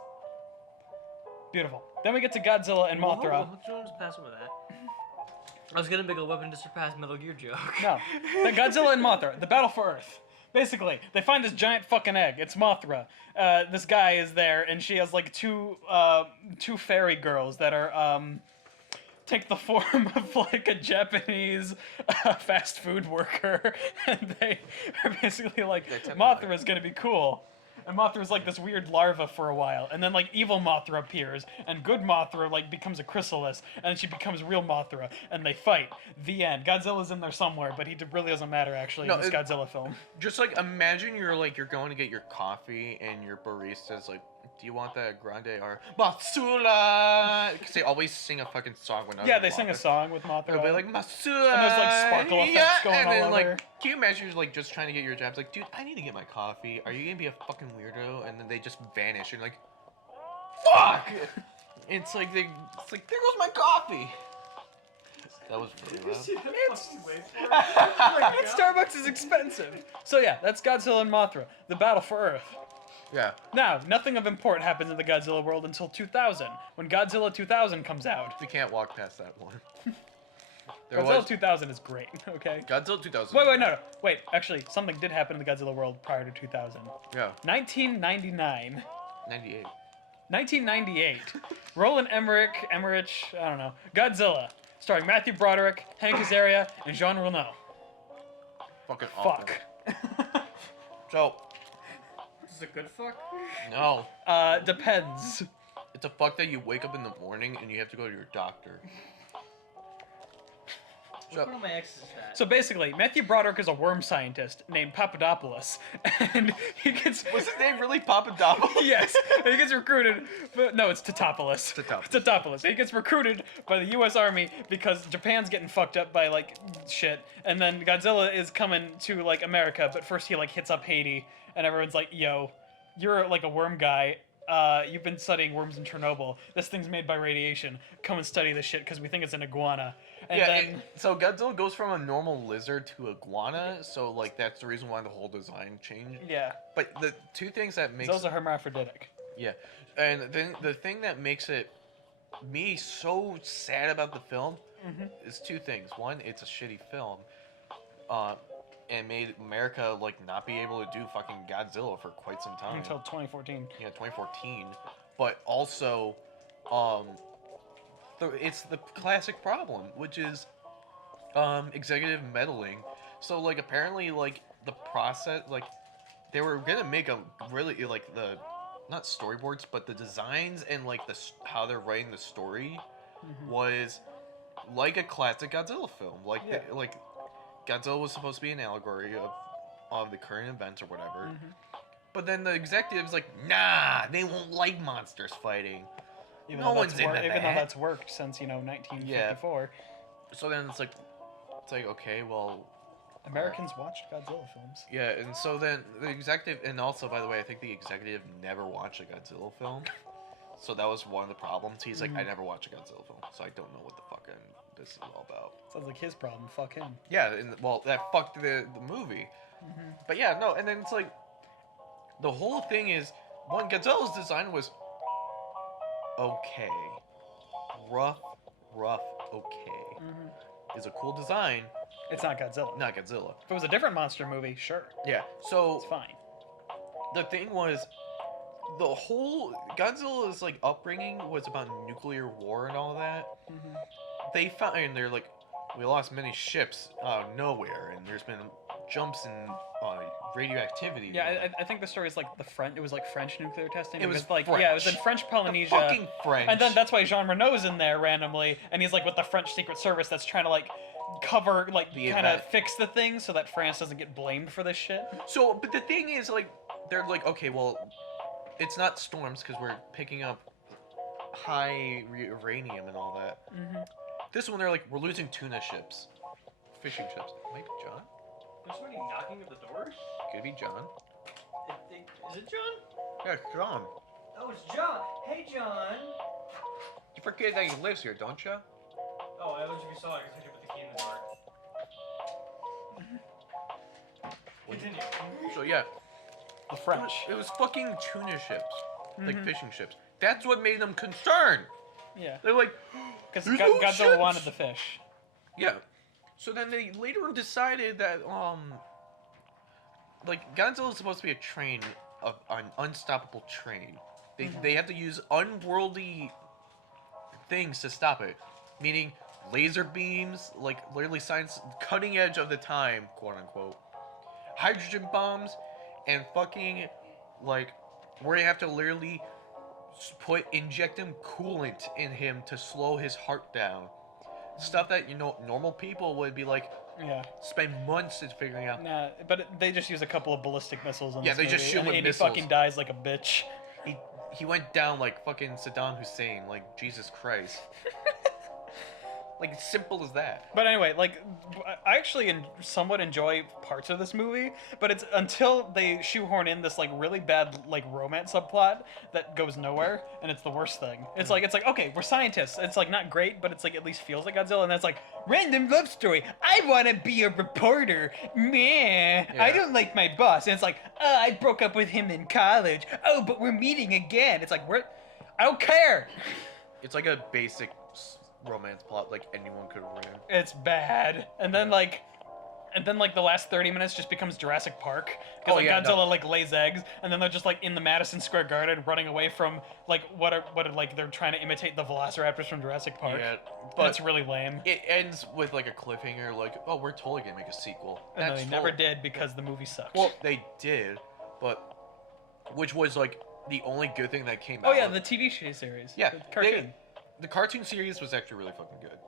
Beautiful. Then we get to Godzilla and Mothra. Whoa, just pass over that. I was gonna make a weapon to surpass Metal Gear joke. No. Then Godzilla and Mothra, the battle for Earth. Basically, they find this giant fucking egg. It's Mothra. This guy is there, and she has like two fairy girls that are take the form of like a Japanese fast food worker, and they are basically like, Mothra is gonna be cool. And Mothra's like this weird larva for a while, and then like evil Mothra appears, and good Mothra like becomes a chrysalis, and then she becomes real Mothra, and they fight. The end. Godzilla's in there somewhere, but he really doesn't matter actually in this Godzilla film. Just like imagine you're going to get your coffee, and your barista's like do you want that grande or Matsula? Because they always sing a fucking song when Yeah, they sing a song with Mothra. They'll be like Matsula. And there's, like, sparkle effects going and all then, over. like, can you imagine like just trying to get your jobs? Like, dude, I need to get my coffee. Are you gonna be a fucking weirdo? And then they just vanish. And you're like, fuck. It's like there goes my coffee. That was really loud. And Starbucks is expensive. So yeah, that's Godzilla and Mothra, the battle for Earth. Yeah. Now, nothing of import happens in the Godzilla world until 2000, when Godzilla 2000 comes out. We can't walk past that one. There Godzilla was 2000 is great, okay? Godzilla 2000. Wait, no. Wait, actually, something did happen in the Godzilla world prior to 2000. Yeah. 1999. 98. 1998. Roland Emmerich, I don't know. Godzilla, starring Matthew Broderick, Hank Azaria, and Jean Reno. Fucking awful. Fuck. So, This is a good fuck. no. Depends. It's a fuck that you wake up in the morning and you have to go to your doctor. What's going on my ex's hat? So basically, Matthew Broderick is a worm scientist named Papadopoulos, and he gets... Was his name really Papadopoulos? Yes, and he gets recruited, but no, it's Tatopoulos. Tatopoulos. Tatopoulos. He gets recruited by the U.S. Army because Japan's getting fucked up by, like, shit, and then Godzilla is coming to, like, America, but first he, like, hits up Haiti, and everyone's like, yo, you're, like, a worm guy. You've been studying worms in Chernobyl. This thing's made by radiation. Come and study this shit because we think it's an iguana. And Yeah, then... so Godzilla goes from a normal lizard to iguana, so like that's the reason why the whole design changed. Yeah. But the two things that makes Those are hermaphroditic. yeah, and then the thing that makes it me so sad about the film is two things. One, it's a shitty film, and made America like not be able to do fucking Godzilla for quite some time Until 2014. Yeah, 2014. But also, it's the classic problem, which is executive meddling. So like apparently like the process, like they were gonna make a really like the not storyboards but the designs and like how they're writing the story was like a classic Godzilla film. Like Yeah. like Godzilla was supposed to be an allegory of the current events or whatever. But then the executives like, nah, they won't like monsters fighting. Even No though one's into Even though that. that's worked since, 1954. So then it's like okay, well, Americans watched Godzilla films. yeah, and so then the executive, and also by the way, I think the executive never watched a Godzilla film. So that was one of the problems. He's like, I never watched a Godzilla film, so I don't know what the fuck this is all about. Sounds like his problem. Fuck him. Yeah, and well, that fucked the movie. But yeah, no, and then it's like, the whole thing is, one, Godzilla's design was okay. Rough, okay. It's a cool design, It's not Godzilla. not Godzilla. If it was a different monster movie, sure. Yeah, so It's fine. the thing was, the whole Godzilla's like upbringing was about nuclear war and all that. They found, and they're like, we lost many ships out of nowhere, and there's been jumps in radioactivity. Yeah, I think the story is like it was like French nuclear testing. It was because, like French. yeah, it was in French Polynesia. Fucking French. And then that's why Jean Reno's in there randomly, and he's like with the French Secret Service that's trying to like cover, like The kind of event. fix the thing so that France doesn't get blamed for this shit. So, but the thing is, like, they're like, okay, well, it's not storms because we're picking up high uranium and all that. This one, they're like, we're losing tuna ships, fishing ships. Might be John. There's somebody knocking at the door. Could be John. Is it John? Yeah, John. Oh, it's John. Hey, John. You forget that he lives here, don't you? Oh, I was if you saw it. I guess I put the key in the door. Continue. So yeah, The French. it was fucking tuna ships, like fishing ships. That's what made them concerned. Yeah. They're like, Because "There's no Godzilla ships." wanted the fish. Yeah. So then they later decided that like Godzilla's supposed to be a train, an unstoppable train. They have to use unworldly things to stop it, meaning laser beams, like literally science, cutting edge of the time, quote unquote, hydrogen bombs, and fucking like where you have to literally inject him coolant in him to slow his heart down. Stuff that normal people would be like Yeah. spend months in figuring out. Nah, but they just use a couple of ballistic missiles in Yeah, this they movie, just shoot and with Andy missiles. fucking dies like a bitch. he went down like fucking Saddam Hussein, like Jesus Christ. Like, it's simple as that. But anyway, like, I actually somewhat enjoy parts of this movie, but it's until they shoehorn in this like really bad like romance subplot that goes nowhere, and it's the worst thing. It's like okay, we're scientists. It's like not great, but it's like at least feels like Godzilla, and that's like random love story. I want to be a reporter. Meh. I don't like my boss, and it's like, I broke up with him in college. Oh, but we're meeting again. It's like I don't care. It's like a basic romance plot like anyone could have written. It's bad. And then like the last 30 minutes just becomes Jurassic Park because Godzilla like lays eggs, and then they're just like in the Madison Square Garden running away from like what are like they're trying to imitate the Velociraptors from Jurassic Park. Yeah, but it's really lame. It ends with like a cliffhanger, like, oh, we're totally gonna make a sequel. And they never did because the movie sucked. Well, they did, but which was like the only good thing that came out. Oh yeah, the TV series. Yeah, the cartoon. The cartoon series was actually really fucking good.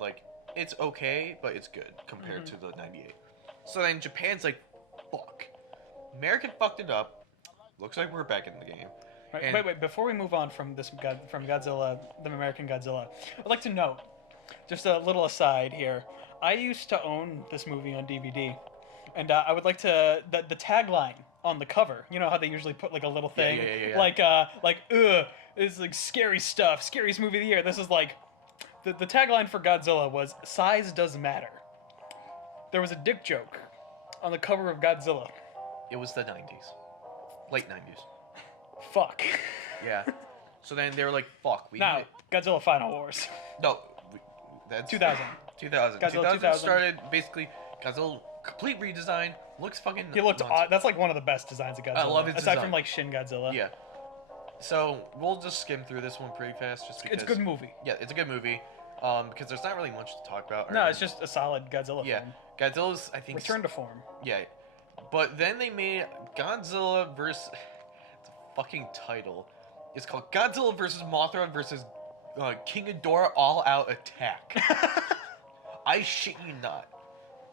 Like, it's okay, but it's good compared to the 98. So then Japan's like, fuck. American fucked it up. Looks like we're back in the game. Right, wait, before we move on from from Godzilla, the American Godzilla, I'd like to note, just a little aside here, I used to own this movie on DVD, and I would like to, the tagline on the cover, you know how they usually put like a little thing, like, it's like scary stuff, scariest movie of the year. This is like, the tagline for Godzilla was, size does matter. There was a dick joke on the cover of Godzilla. It was the 90s. Late 90s. Fuck. Yeah. So then they were like, fuck. Now, Godzilla Final Wars. No. That's 2000. 2000. Godzilla 2000 started, basically, Godzilla, complete redesign, looks fucking He looked nonsense. odd. That's like one of the best designs of Godzilla. I love his aside design. from like Shin Godzilla. Yeah. So we'll just skim through this one pretty fast, just because It's a good movie. Yeah, it's a good movie. Because there's not really much to talk about. No, it's just a solid Godzilla yeah. film. Godzilla's, I think, Return to form. Yeah, but then they made Godzilla versus. It's a fucking title. It's called Godzilla versus Mothra versus King Ghidorah All Out Attack. I shit you not.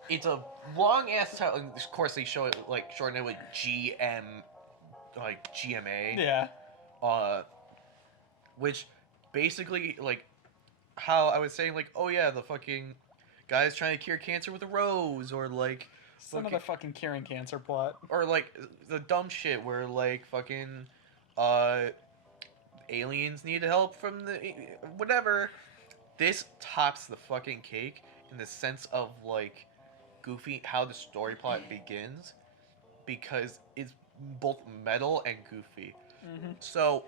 It's a long ass title. And of course, they show it like shorten it with GM, like GMA. Yeah. Which basically like how I was saying like, oh yeah, the fucking guy's trying to cure cancer with a rose, or like Some other fucking curing cancer plot. or like the dumb shit where like fucking aliens need help from the whatever. This tops the fucking cake in the sense of like goofy how the story plot begins, because it's both metal and goofy. So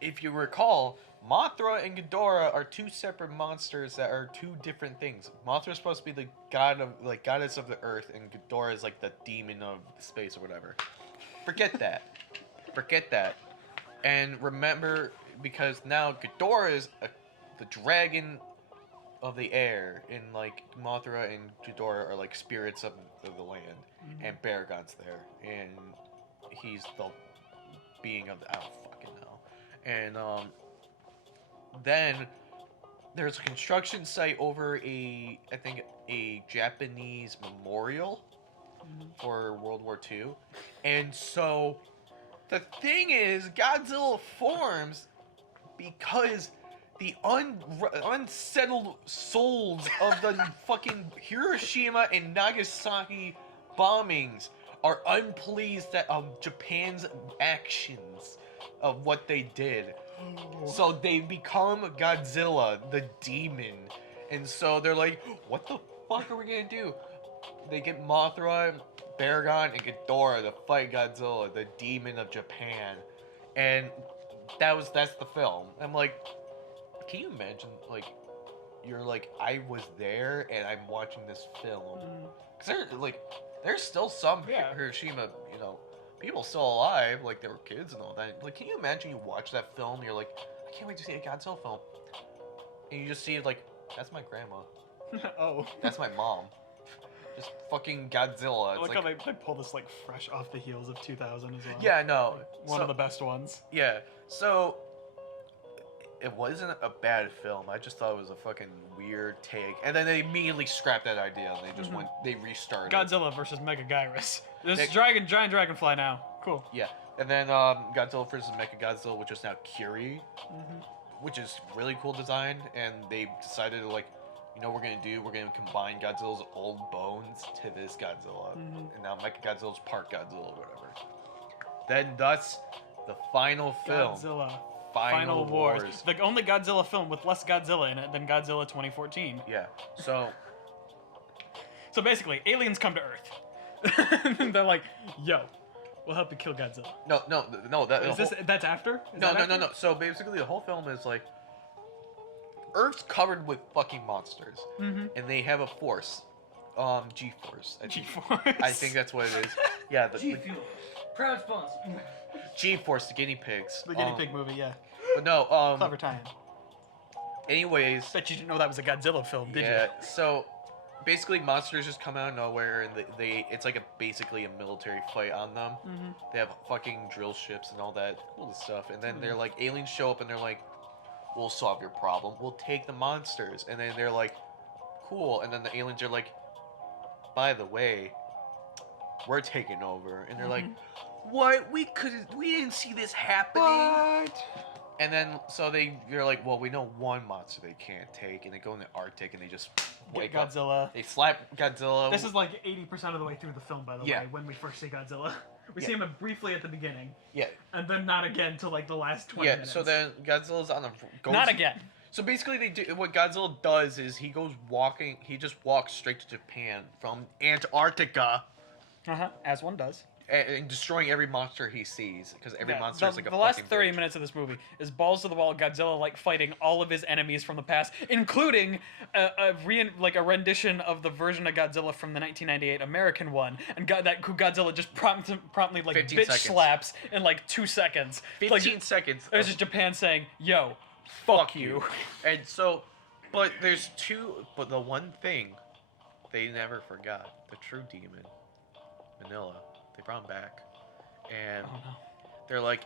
if you recall, Mothra and Ghidorah are two separate monsters that are two different things. Mothra's supposed to be the goddess of the earth, and Ghidorah is like the demon of space or whatever. Forget that. Forget that. And remember, because now Ghidorah is the dragon of the air, and like Mothra and Ghidorah are like spirits of the land, and Baragon's there, and he's the being of the, I don't fucking know. And then there's a construction site over I think a Japanese memorial for World War II. And so the thing is, Godzilla forms because the unsettled souls of the fucking Hiroshima and Nagasaki bombings are unpleased at Japan's actions of what they did. So they become Godzilla, the demon. And so they're like, what the fuck are we gonna do? They get Mothra, Baragon, and Ghidorah to fight Godzilla, the demon of Japan. And that's the film. I'm like, can you imagine, like, you're like, I was there and I'm watching this film. Because there's still some Hiroshima, people still alive, like there were kids and all that. Like, can you imagine you watch that film and you're like, I can't wait to see a Godzilla film. And you just see like, that's my grandma. Oh. That's my mom. Just fucking Godzilla. It's Look how they pull this like fresh off the heels of 2000 as well. Yeah, no. One of the best ones. Yeah. So it wasn't a bad film. I just thought it was a fucking weird take. And then they immediately scrapped that idea and they just they restarted. Godzilla versus Megaguirus. This giant dragonfly now. Cool. Yeah. And then Godzilla vs. Mechagodzilla, which is now Curie, which is really cool design. And they decided to like, you know what we're gonna do? We're gonna combine Godzilla's old bones to this Godzilla, and now Mechagodzilla's part Godzilla or whatever. Then thus the final film. Godzilla. Final Wars. The only Godzilla film with less Godzilla in it than Godzilla 2014. Yeah. So So basically, aliens come to Earth. And they're like, yo, we'll help you kill Godzilla. That's after? No. So basically, the whole film is like Earth's covered with fucking monsters, and they have a force, G-force. G-force. I think that's what it is. Yeah, the G-Fuel. Proud sponsor. G-force, the guinea pigs. The guinea pig movie, yeah. But no, Clever tie-in. Anyways. Bet you didn't know that was a Godzilla film, did you? Yeah. So basically, monsters just come out of nowhere, and it's like basically a military fight on them. They have fucking drill ships and all that cool stuff, and then they're like aliens show up, and they're like, we'll solve your problem. We'll take the monsters. And then they're like, cool. And then the aliens are like, by the way, we're taking over. And they're like, what? We didn't see this happening. What? And then, so they're like, well, we know one monster they can't take. And they go in the Arctic and they just wake up. Godzilla. They slap Godzilla. This is like 80% of the way through the film, by the way, when we first see Godzilla. We see him briefly at the beginning. Yeah. And then not again till like the last 20 minutes. So then Godzilla's on the... Not again. So basically, what Godzilla does is he just walks straight to Japan from Antarctica. As one does. And destroying every monster he sees, because every monster is like a fucking The last 30 bitch. minutes of this movie is balls to the wall Godzilla like fighting all of his enemies from the past, including a rendition of the version of Godzilla from the 1998 American one, and Godzilla just promptly like bitch seconds. slaps in like 2 seconds. 15 seconds. It was just Japan saying, "Yo, fuck you." And so, but the one thing they never forgot, the true demon, Manila. They brought him back, and they're like,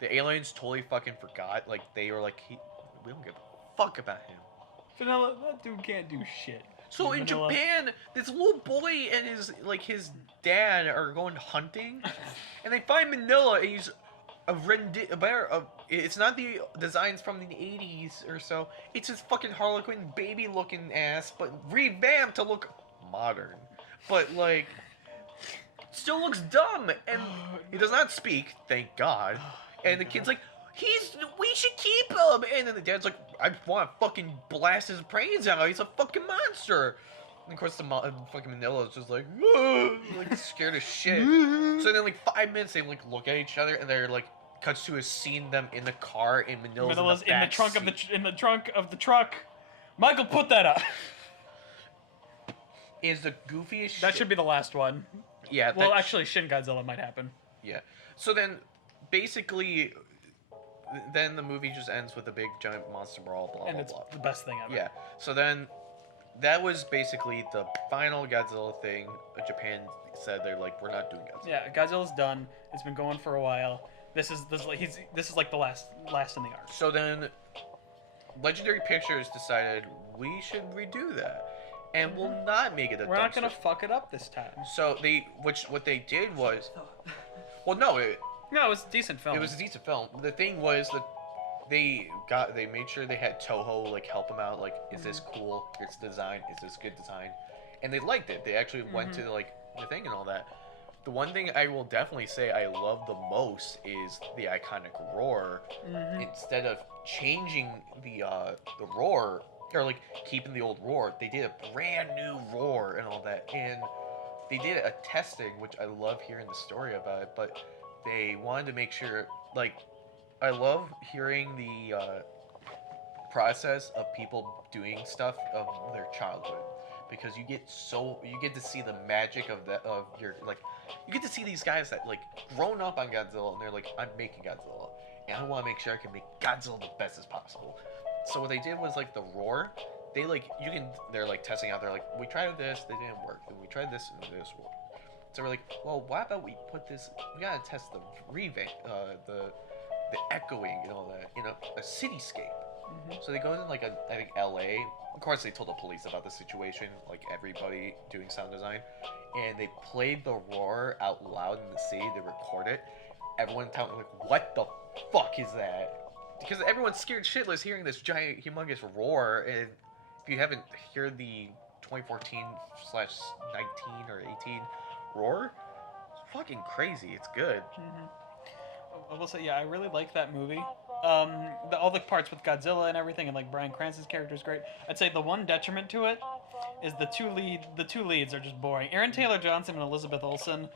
the aliens totally fucking forgot. Like they were like, we don't give a fuck about him. Vanilla, that dude can't do shit. So in Japan, this little boy and his dad are going hunting, and they find Manila, and he's it's not the designs from the 80s or so. It's his fucking Harlequin baby looking ass, but revamped to look modern. But like. Still looks dumb, and he does not speak, thank God. And the kid's like, we should keep him. And then the dad's like, I want to fucking blast his brains out. He's a fucking monster. And of course, the fucking Manila is just like scared as shit. So then, like 5 minutes, they like look at each other, and they're like, cuts to a scene them in the car, and Manila's in the trunk of the truck. Michael, put that up. Is the goofiest shit. That should be the last one. Yeah. Well, actually, Shin Godzilla might happen. Yeah. So then, basically, then the movie just ends with a big giant monster brawl, blah, and blah, it's blah. the best thing ever. Yeah. So then, that was basically the final Godzilla thing. Japan said they're like, we're not doing Godzilla. Yeah, Godzilla's done. It's been going for a while. This is like the last in the arc. So then, Legendary Pictures decided we should redo that. And we'll not make it a We're not gonna fuck it up this time. So what they did was, well, no, it was a decent film. It was a decent film. The thing was that they made sure they had Toho like help them out. Like, is this cool? It's design. Is this good design? And they liked it. They actually went to like the thing and all that. The one thing I will definitely say I love the most is the iconic roar. Instead of changing the roar. Or like keeping the old roar, they did a brand new roar and all that, and they did a testing, which I love hearing the story about it. But they wanted to make sure, like, I love hearing the process of people doing stuff of their childhood, because you get to see the magic of your you get to see these guys that like grown up on Godzilla, and they're like, I'm making Godzilla, and I want to make sure I can make Godzilla the best as possible. So what they did was like the roar, they're like testing out. They're like, we tried this, they didn't work. Then we tried this and this worked. So we're like, well, why about we put this? We gotta test the revamp, the echoing and all that, a cityscape. So they go in like I think L.A. Of course, they told the police about the situation, like everybody doing sound design, and they played the roar out loud in the city. They record it. everyone in town was like, what the fuck is that? Because everyone's scared shitless hearing this giant, humongous roar. And if you haven't heard the 2014/19 or 18 roar, it's fucking crazy. It's good. I will say, yeah, I really like that movie. All the parts with Godzilla and everything, and like Bryan Cranston's character is great. I'd say the one detriment to it is the two leads are just boring. Aaron Taylor Johnson and Elizabeth Olsen,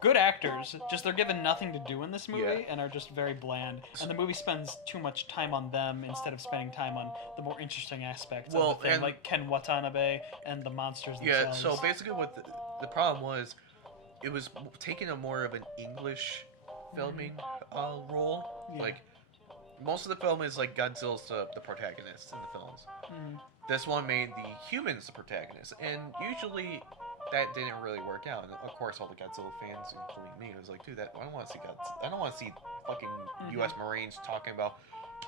good actors, just they're given nothing to do in this movie and are just very bland. And the movie spends too much time on them instead of spending time on the more interesting aspects of the thing, like Ken Watanabe and the monsters themselves. So basically what the problem was, it was taking a more of an English filming role. Like, most of the film is like Godzilla's the protagonist in the films. This one made the humans the protagonists, and usually that didn't really work out. And of course, all the Godzilla fans, including me, was like, dude, I don't want to see Godzilla. I don't want to see fucking U.S. Marines talking about,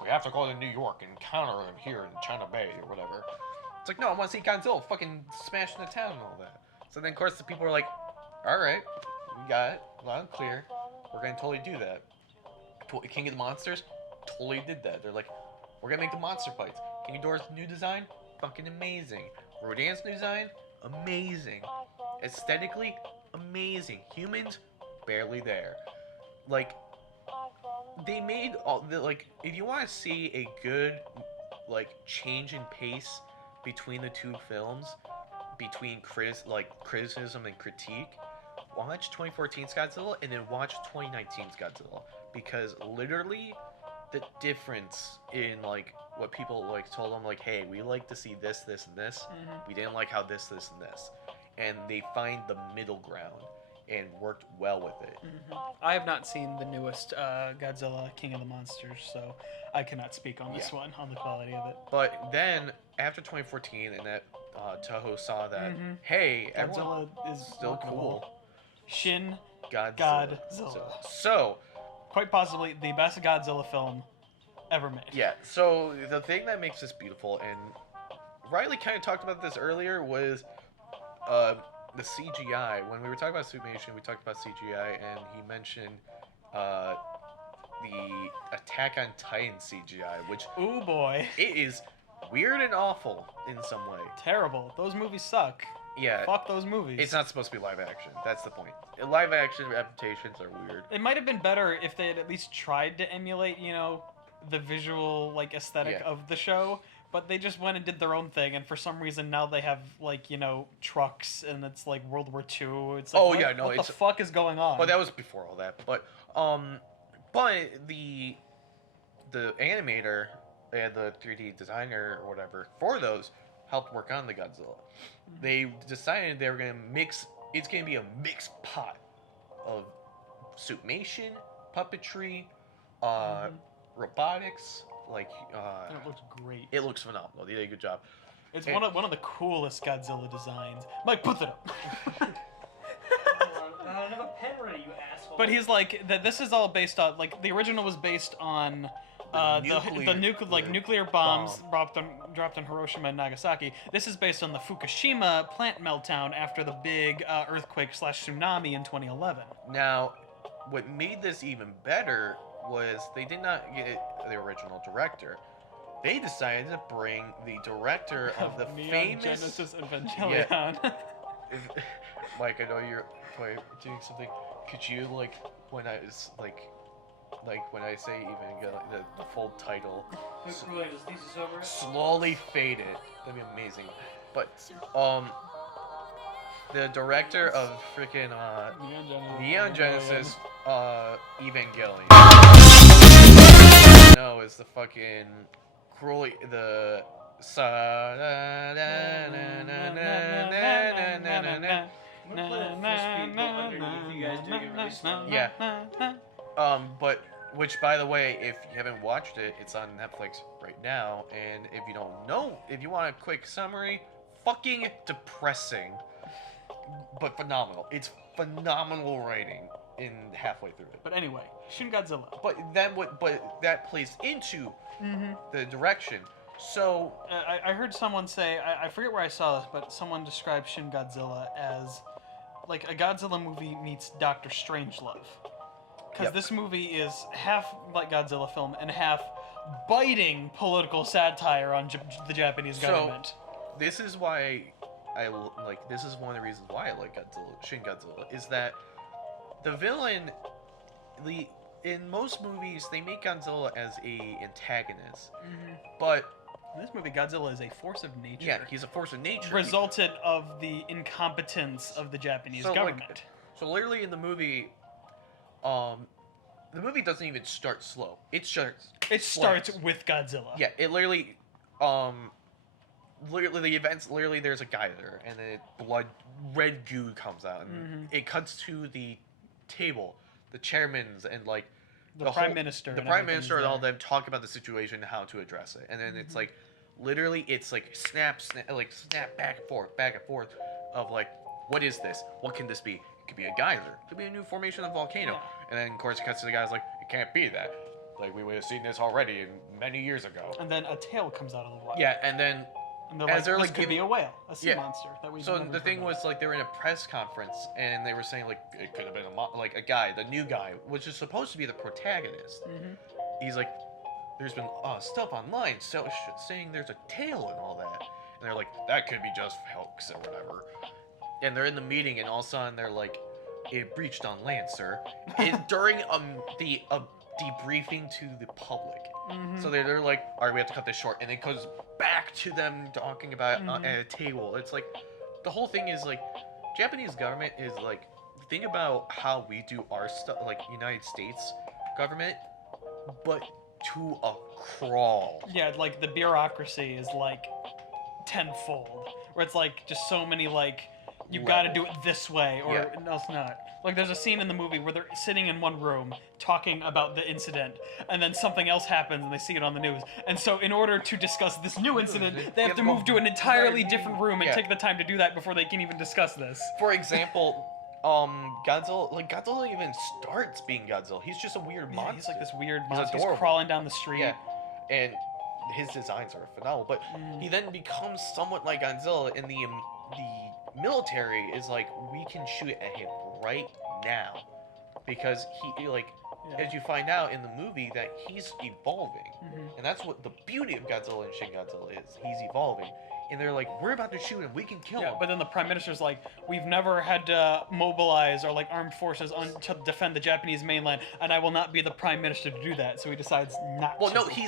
we have to go to New York and counter him here in China Bay or whatever. It's like, no, I want to see Godzilla fucking smashing the town and all that. So then, of course, the people are like, all right, we got it, loud and clear. We're gonna totally do that. King of the Monsters totally did that. They're like, we're gonna make the monster fights. King Ghidorah's new design, fucking amazing. Rodan's new design, amazing. Aesthetically, amazing. Humans, barely there. Like, they made all the, like, if you want to see a good, like, change in pace between the two films, between criticism and critique, watch 2014's Godzilla and then watch 2019's Godzilla, because literally the difference in like what people like told them, like, hey, we like to see this, this, and this. We didn't like how this, and this, and they find the middle ground and worked well with it. I have not seen the newest Godzilla King of the Monsters, so I cannot speak on this one, on the quality of it. But then after 2014, and that Toho saw that, hey, Godzilla is still cool. Shin Godzilla. So, quite possibly the best Godzilla film ever made. Yeah, so the thing that makes this beautiful, and Riley kind of talked about this earlier, was the CGI. When we were talking about Suitmation, we talked about CGI, and he mentioned the Attack on Titan CGI, which... Ooh, boy. It is weird and awful in some way. Terrible. Those movies suck. Yeah. Fuck those movies. It's not supposed to be live action. That's the point. Live action adaptations are weird. It might have been better if they had at least tried to emulate, you know, the visual, like, aesthetic of the show. But they just went and did their own thing, and for some reason now they have, like, you know, trucks, and it's like World War II. It's like, what the fuck is going on? Well, that was before all that. But the animator and the 3D designer or whatever for those helped work on the Godzilla. They decided they were gonna mix. It's gonna be a mixed pot of suitmation, puppetry, robotics. Like, and it looks great. It looks phenomenal. They did a good job. It's one of the coolest Godzilla designs. Mike, put that up. I don't have a pen ready, you asshole. But he's like that. This is all based on, like, the original was based on nuclear bombs dropped on Hiroshima and Nagasaki. This is based on the Fukushima plant meltdown after the big earthquake/tsunami in 2011. Now, what made this even better was they did not get the original director. They decided to bring the director of the famous Genesis Evangelion. Yeah. Mike, I know you're doing something. Could you, like, when I was like when I say even the full title, slowly fade it? That'd be amazing. But the director of freaking Neon Genesis Evangelion. No, is the fucking cruelly the yeah. But which, by the way, if you haven't watched it, it's on Netflix right now. And if you don't know, if you want a quick summary, fucking depressing, but phenomenal. It's phenomenal writing in halfway through it. But anyway, Shin Godzilla. But that plays into the direction. So I heard someone say, I forget where I saw this, but someone described Shin Godzilla as like a Godzilla movie meets Doctor Strangelove. because Yep. this movie is half like Godzilla film and half biting political satire on the Japanese So- government. This is why like. This is one of the reasons why I like Godzilla, Shin Godzilla, is that the villain, in most movies they make Godzilla as a antagonist, but In this movie, Godzilla is a force of nature. yeah, he's a force of nature. Resulted of the incompetence of the Japanese So, like, government. So literally in the movie doesn't even start slow. It starts. It starts slow. with Godzilla. Yeah, it literally literally the events. Literally, there's a guy there, and then red goo comes out, and it cuts to the table, the chairman's, and like The Prime Minister. the and prime everything's minister, and all there. them talk about the situation and how to address it, and then it's like, literally, it's like snap, back and forth, of like, what is this? What can this be? It could be a geyser. It could be a new formation of a volcano. Yeah. And then, of course, it cuts to the guy's like, it can't be that. Like, we would have seen this already many years ago. And then a tail comes out of the water. Yeah, and then And they're as like, they're, this like, could be a whale, a sea Yeah. monster that we. so the thing was, like, they were in a press conference, and they were saying, like, it could have been a guy, the new guy, which is supposed to be the protagonist. He's like, there's been stuff online saying there's a tail and all that. And they're like, that could be just hoax or whatever. And they're in the meeting, and all of a sudden they're like, it breached on land, sir. During the debriefing to the public. So they're like, all right, we have to cut this short. And it goes back to them talking about it at a table. It's like, the whole thing is like, Japanese government is like, think about how we do our stuff, like United States government, but to a crawl. Yeah, like the bureaucracy is like tenfold, where it's like just so many like you got to do it this way or Yeah. no, it's not. Like there's a scene in the movie where they're sitting in one room talking about the incident, and then something else happens and they see it on the news. And so in order to discuss this new incident, they have to move to an entirely different room and Yeah. take the time to do that before they can even discuss this. For example, Godzilla even starts being Godzilla. He's just a weird Yeah, monster. he's like this weird He's monster. He's adorable. crawling down the street. Yeah, and his designs are phenomenal. But he then becomes somewhat like Godzilla, and the military is like, we can shoot at him right now, because he like, Yeah. as you find out in the movie, that he's evolving, and that's what the beauty of Godzilla and Shin Godzilla is. He's evolving, and they're like, we're about to shoot him. We can kill Yeah, him. but then the prime minister's like, we've never had to mobilize or like armed forces to defend the Japanese mainland, and I will not be the prime minister to do that. So he decides not. Well, to. no, he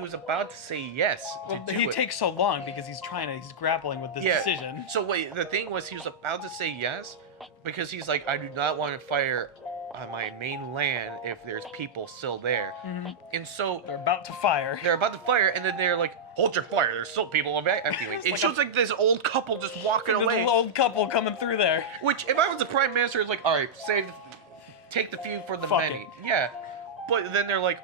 was about to say yes to Well, do he it. takes so long because he's grappling with this decision. So wait, the thing was, he was about to say yes because he's like, I do not want to fire on my main land if there's people still there. And so They're about to fire. they're about to fire, and then they're like, hold your fire, there's still people evacuating. It like shows like this old couple just walking There's away. an old couple coming through there. Which, if I was the prime minister, it's like, all right, take the few for the Fuck many. it. Yeah, but then they're like,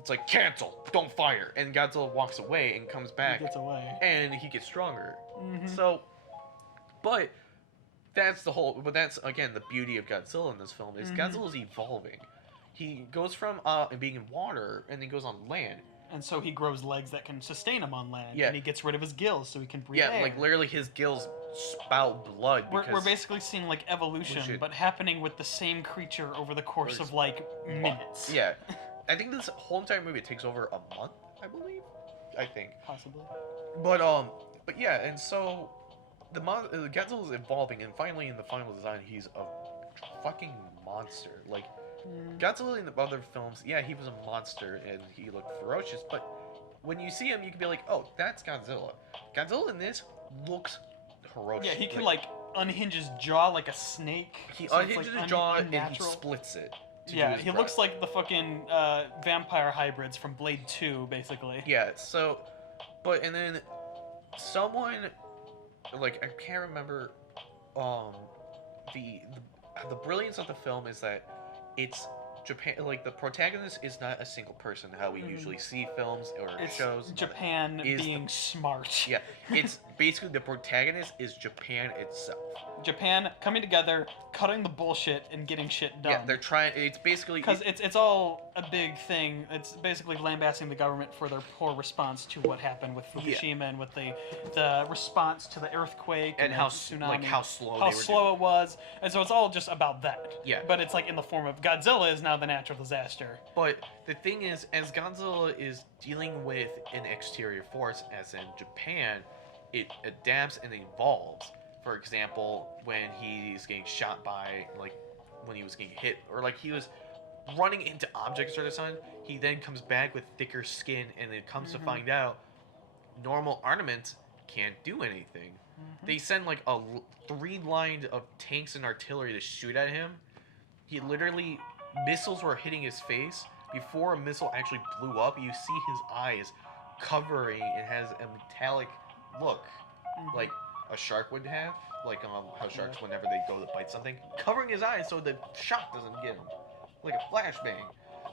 it's like, cancel, don't fire, and Godzilla walks away and comes back. He gets away. And he gets stronger. So, but that's again the beauty of Godzilla in this film is Godzilla's evolving. He goes from being in water and then goes on land. And so he grows legs that can sustain him on land. Yeah. And he gets rid of his gills so he can breathe Yeah, air. like literally his gills spout blood. We're Because basically seeing like evolution, Bullshit. but happening with the same creature over the course of like minutes. Yeah, I think this whole entire movie takes over a month, I believe. I think. Possibly. But yeah, and so Godzilla's evolving, and finally in the final design, he's a fucking monster. Like Godzilla in the other films, yeah, he was a monster and he looked ferocious, but when you see him, you can be like, oh, that's Godzilla. Godzilla in this looks ferocious. Yeah, he can like unhinge his jaw like a snake. He so it's, unhinges like, his jaw and he unnatural. splits it. to do Yeah, his he breath. looks like the fucking vampire hybrids from Blade 2, basically. Yeah, so, but, and then someone, like, I can't remember, the brilliance of the film is that it's Japan, like, the protagonist is not a single person, how we usually see films or It's shows. Japan is being smart. Yeah, it's basically the protagonist is Japan itself. Japan coming together, cutting the bullshit, and getting shit done. Yeah, they're trying. It's basically because it's all a big thing. It's basically lambasting the government for their poor response to what happened with Fukushima and with the response to the earthquake and the how tsunami, how slow how they were slow doing. it was, and so it's all just about that. Yeah. But it's like in the form of Godzilla is now the natural disaster. But the thing is, as Godzilla is dealing with an exterior force, as in Japan, it adapts and evolves. For example, when he's getting shot by, like, when he was getting hit, or like he was running into objects or the sun, he then comes back with thicker skin, and it comes to find out normal armaments can't do anything. They send like a 3 line of tanks and artillery to shoot at him. He literally, missiles were hitting his face. Before a missile actually blew up, you see his eyes covering. It has a metallic look, like a shark would have, like how sharks, whenever they go to bite something, covering his eyes so the shock doesn't get him, like a flashbang.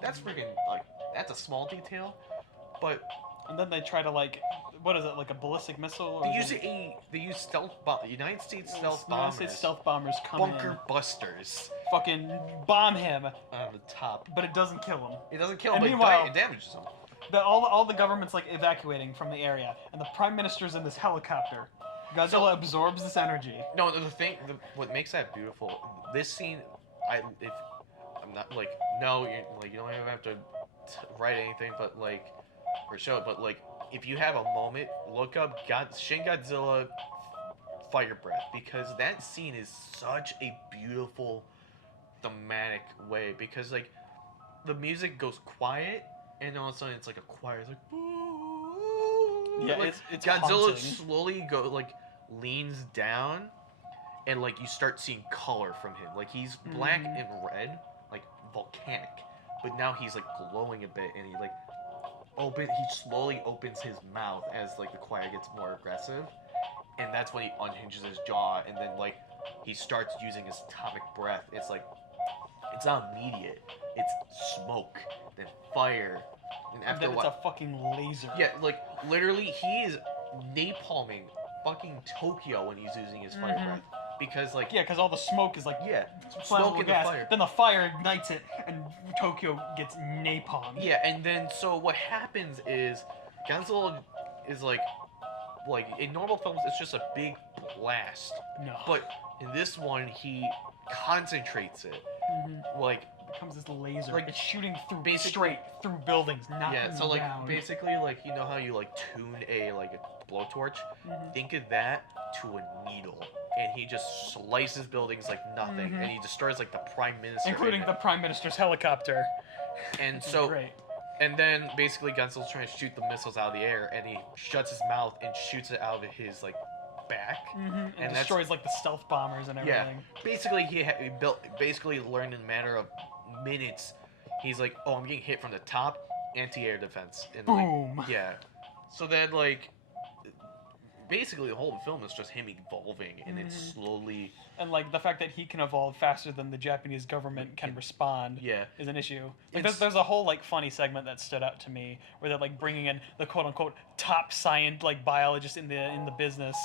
That's freaking, like, that's a small detail, but And then they try to like, what is it, like a ballistic missile? Or they use stealth United States stealth United bombers, States stealth bombers come bunker in, busters fucking bomb him, on the top. but it doesn't kill him. It doesn't kill And him, meanwhile- but it damages him. All the government's like evacuating from the area, and the prime minister's in this helicopter. Godzilla absorbs this energy. No, what makes that beautiful, this scene, if I'm not like, no, you don't even have to write anything, but like, or show it, but like, if you have a moment, look up Shin Godzilla Fire Breath, because that scene is such a beautiful thematic way, because like, the music goes quiet, and all of a sudden it's like a choir, it's like, Yeah, like, it's Godzilla haunting. slowly leans down, and like you start seeing color from him. Like he's black and red, like volcanic, but now he's like glowing a bit, and he slowly opens his mouth as like the choir gets more aggressive, and that's when he unhinges his jaw, and then like he starts using his atomic breath. It's like, it's not immediate. It's smoke, then fire, and after Then a it's while, a fucking laser. yeah, like literally he is napalming fucking Tokyo when he's using his fire breath, because like, Yeah, because all the smoke is like yeah, flammable smoke in the gas. fire. Then the fire ignites it, and Tokyo gets napalm. Yeah, and then so what happens is Godzilla is like in normal films it's just a big blast, No. but in this one he concentrates it, like, becomes this laser. like, It's shooting through basically- straight through buildings, knocking yeah, so them like down. basically, like, you know how you like tune a blowtorch, think of that to a needle, and he just slices buildings like nothing, and he destroys like the prime minister, Including in the it. prime minister's helicopter. And Which is so great. and then basically Godzilla's trying to shoot the missiles out of the air, and he shuts his mouth and shoots it out of his like back. And that's- destroys like the stealth bombers and Yeah, everything. basically he basically learned in a matter of minutes. He's like, oh, I'm getting hit from the top, anti-air defense. And Boom. like, yeah. So then like, basically the whole film is just him evolving, and it's slowly. And like the fact that he can evolve faster than the Japanese government can respond Yeah. is an issue. Like It's- there's a whole like funny segment that stood out to me where they're like bringing in the quote unquote top science like biologists in the business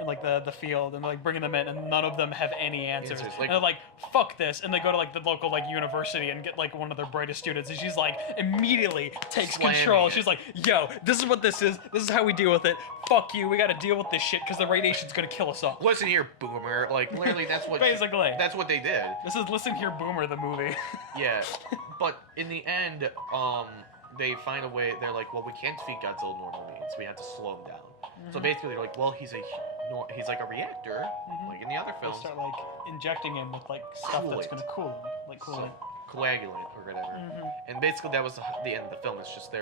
in like the field, and like bringing them in, and none of them have any answers. Answers, And they're like, fuck this, and they go to like the local like university and get like one of their brightest students, and she's like immediately takes Slamming control. it. She's like, yo, this is what this is. This is how we deal with it. Fuck you. We got to deal with this shit because the radiation's gonna kill us all. Listen here, boomer. Like literally, that's what. Basically. That's what they did. This is Listen Here Boomer, the movie. Yeah, but in the end, they find a way. They're like, well, we can't defeat Godzilla normal means. We have to slow him down. So basically, they're like, well, he's like a reactor, like in the other They films, start like injecting him with like stuff that's Coolant. gonna cool him, like so, coolant. coagulant or whatever. And basically, that was the end of the film. It's just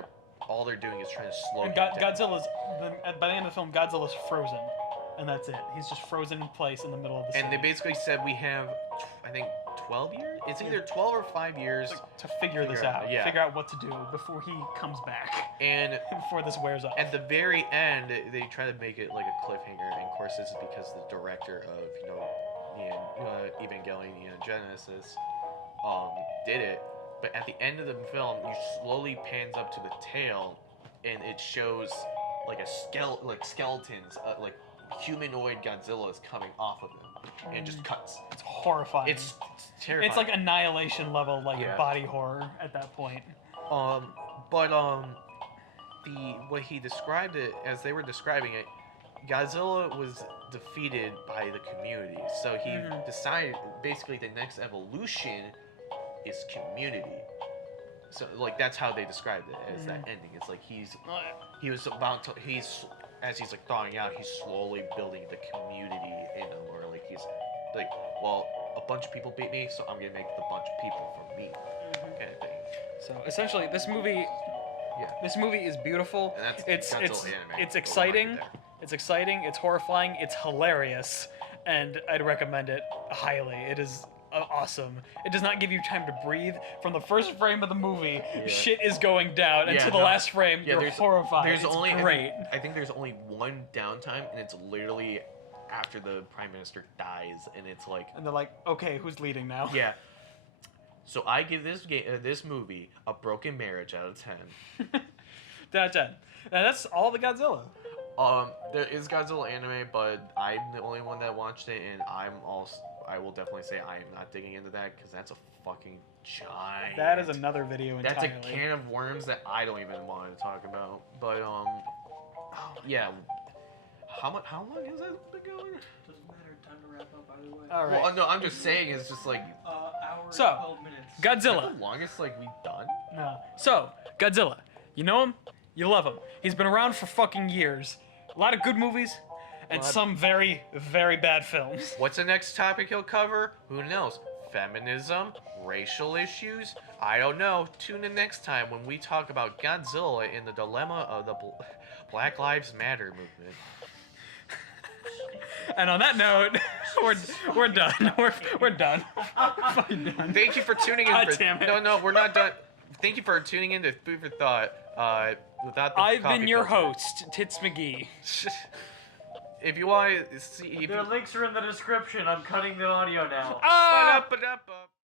all they're doing is trying to slow And him down. Godzilla's by the end of the film, Godzilla's frozen, and that's it. He's just frozen in place in the middle of the. And they city. basically said we have, I think, 12 years. It's either 12 or 5 years. Like, to figure this figure out, out, yeah. figure out what to do before he comes back, And before this wears off. at the very end, they try to make it like a cliffhanger. And of course, this is because the director of Evangelion Neon Genesis did it. But at the end of the film, you slowly pans up to the tail, and it shows like skeletons, like humanoid Godzilla is coming off of him, and it just cuts. It's horrifying. It's terrifying. It's like Annihilation level, like Yeah. body horror at that point. The way he described it, as they were describing it, Godzilla was defeated by the community. So he decided basically the next evolution is community. So like that's how they described it as that ending. It's like he was about to as he's like thawing out, he's slowly building the community in him, where like he's like, well, a bunch of people beat me, so I'm gonna make the bunch of people for me, kind of thing. So essentially, this movie is beautiful. And that's It's Godzilla anime. it's Go exciting. market there. It's exciting. It's horrifying. It's hilarious, and I'd recommend it highly. It is awesome. It does not give you time to breathe. From the first frame of the movie, shit is going down, and to the last frame, you're horrified. There's it's only great. I think there's only one downtime, and it's literally after the prime minister dies, and it's like, And they're like, okay, who's leading now? yeah. So I give this movie a broken marriage out of 10. 10 out of 10. Now that's all the Godzilla. There is Godzilla anime, but I'm the only one that watched it, and I will definitely say I am not digging into that because that's a fucking giant. That is another video entirely. That's a can of worms that I don't even want to talk about. But yeah. How long has that been going? Doesn't matter. Time to wrap up either way. All right. Well, no, I'm just saying it's just like Hour and So, 12 minutes. Godzilla. the longest like we've done. No. So, Godzilla. You know him? You love him. He's been around for fucking years. A lot of good movies, and some very, very bad films. What's the next topic he'll cover? Who knows? Feminism, racial issues? I don't know. Tune in next time when we talk about Godzilla and the dilemma of the Black Lives Matter movement. And on that note, we're done. We're done. Fucking done. Thank you for tuning in. God damn it. No, we're not done. Thank you for tuning in to Food for Thought. Without the I've coffee been your filter. host, Tits McGee. If you want to see, if Their links are in the description. I'm cutting the audio now. Ah! Ba-da-ba-da-ba.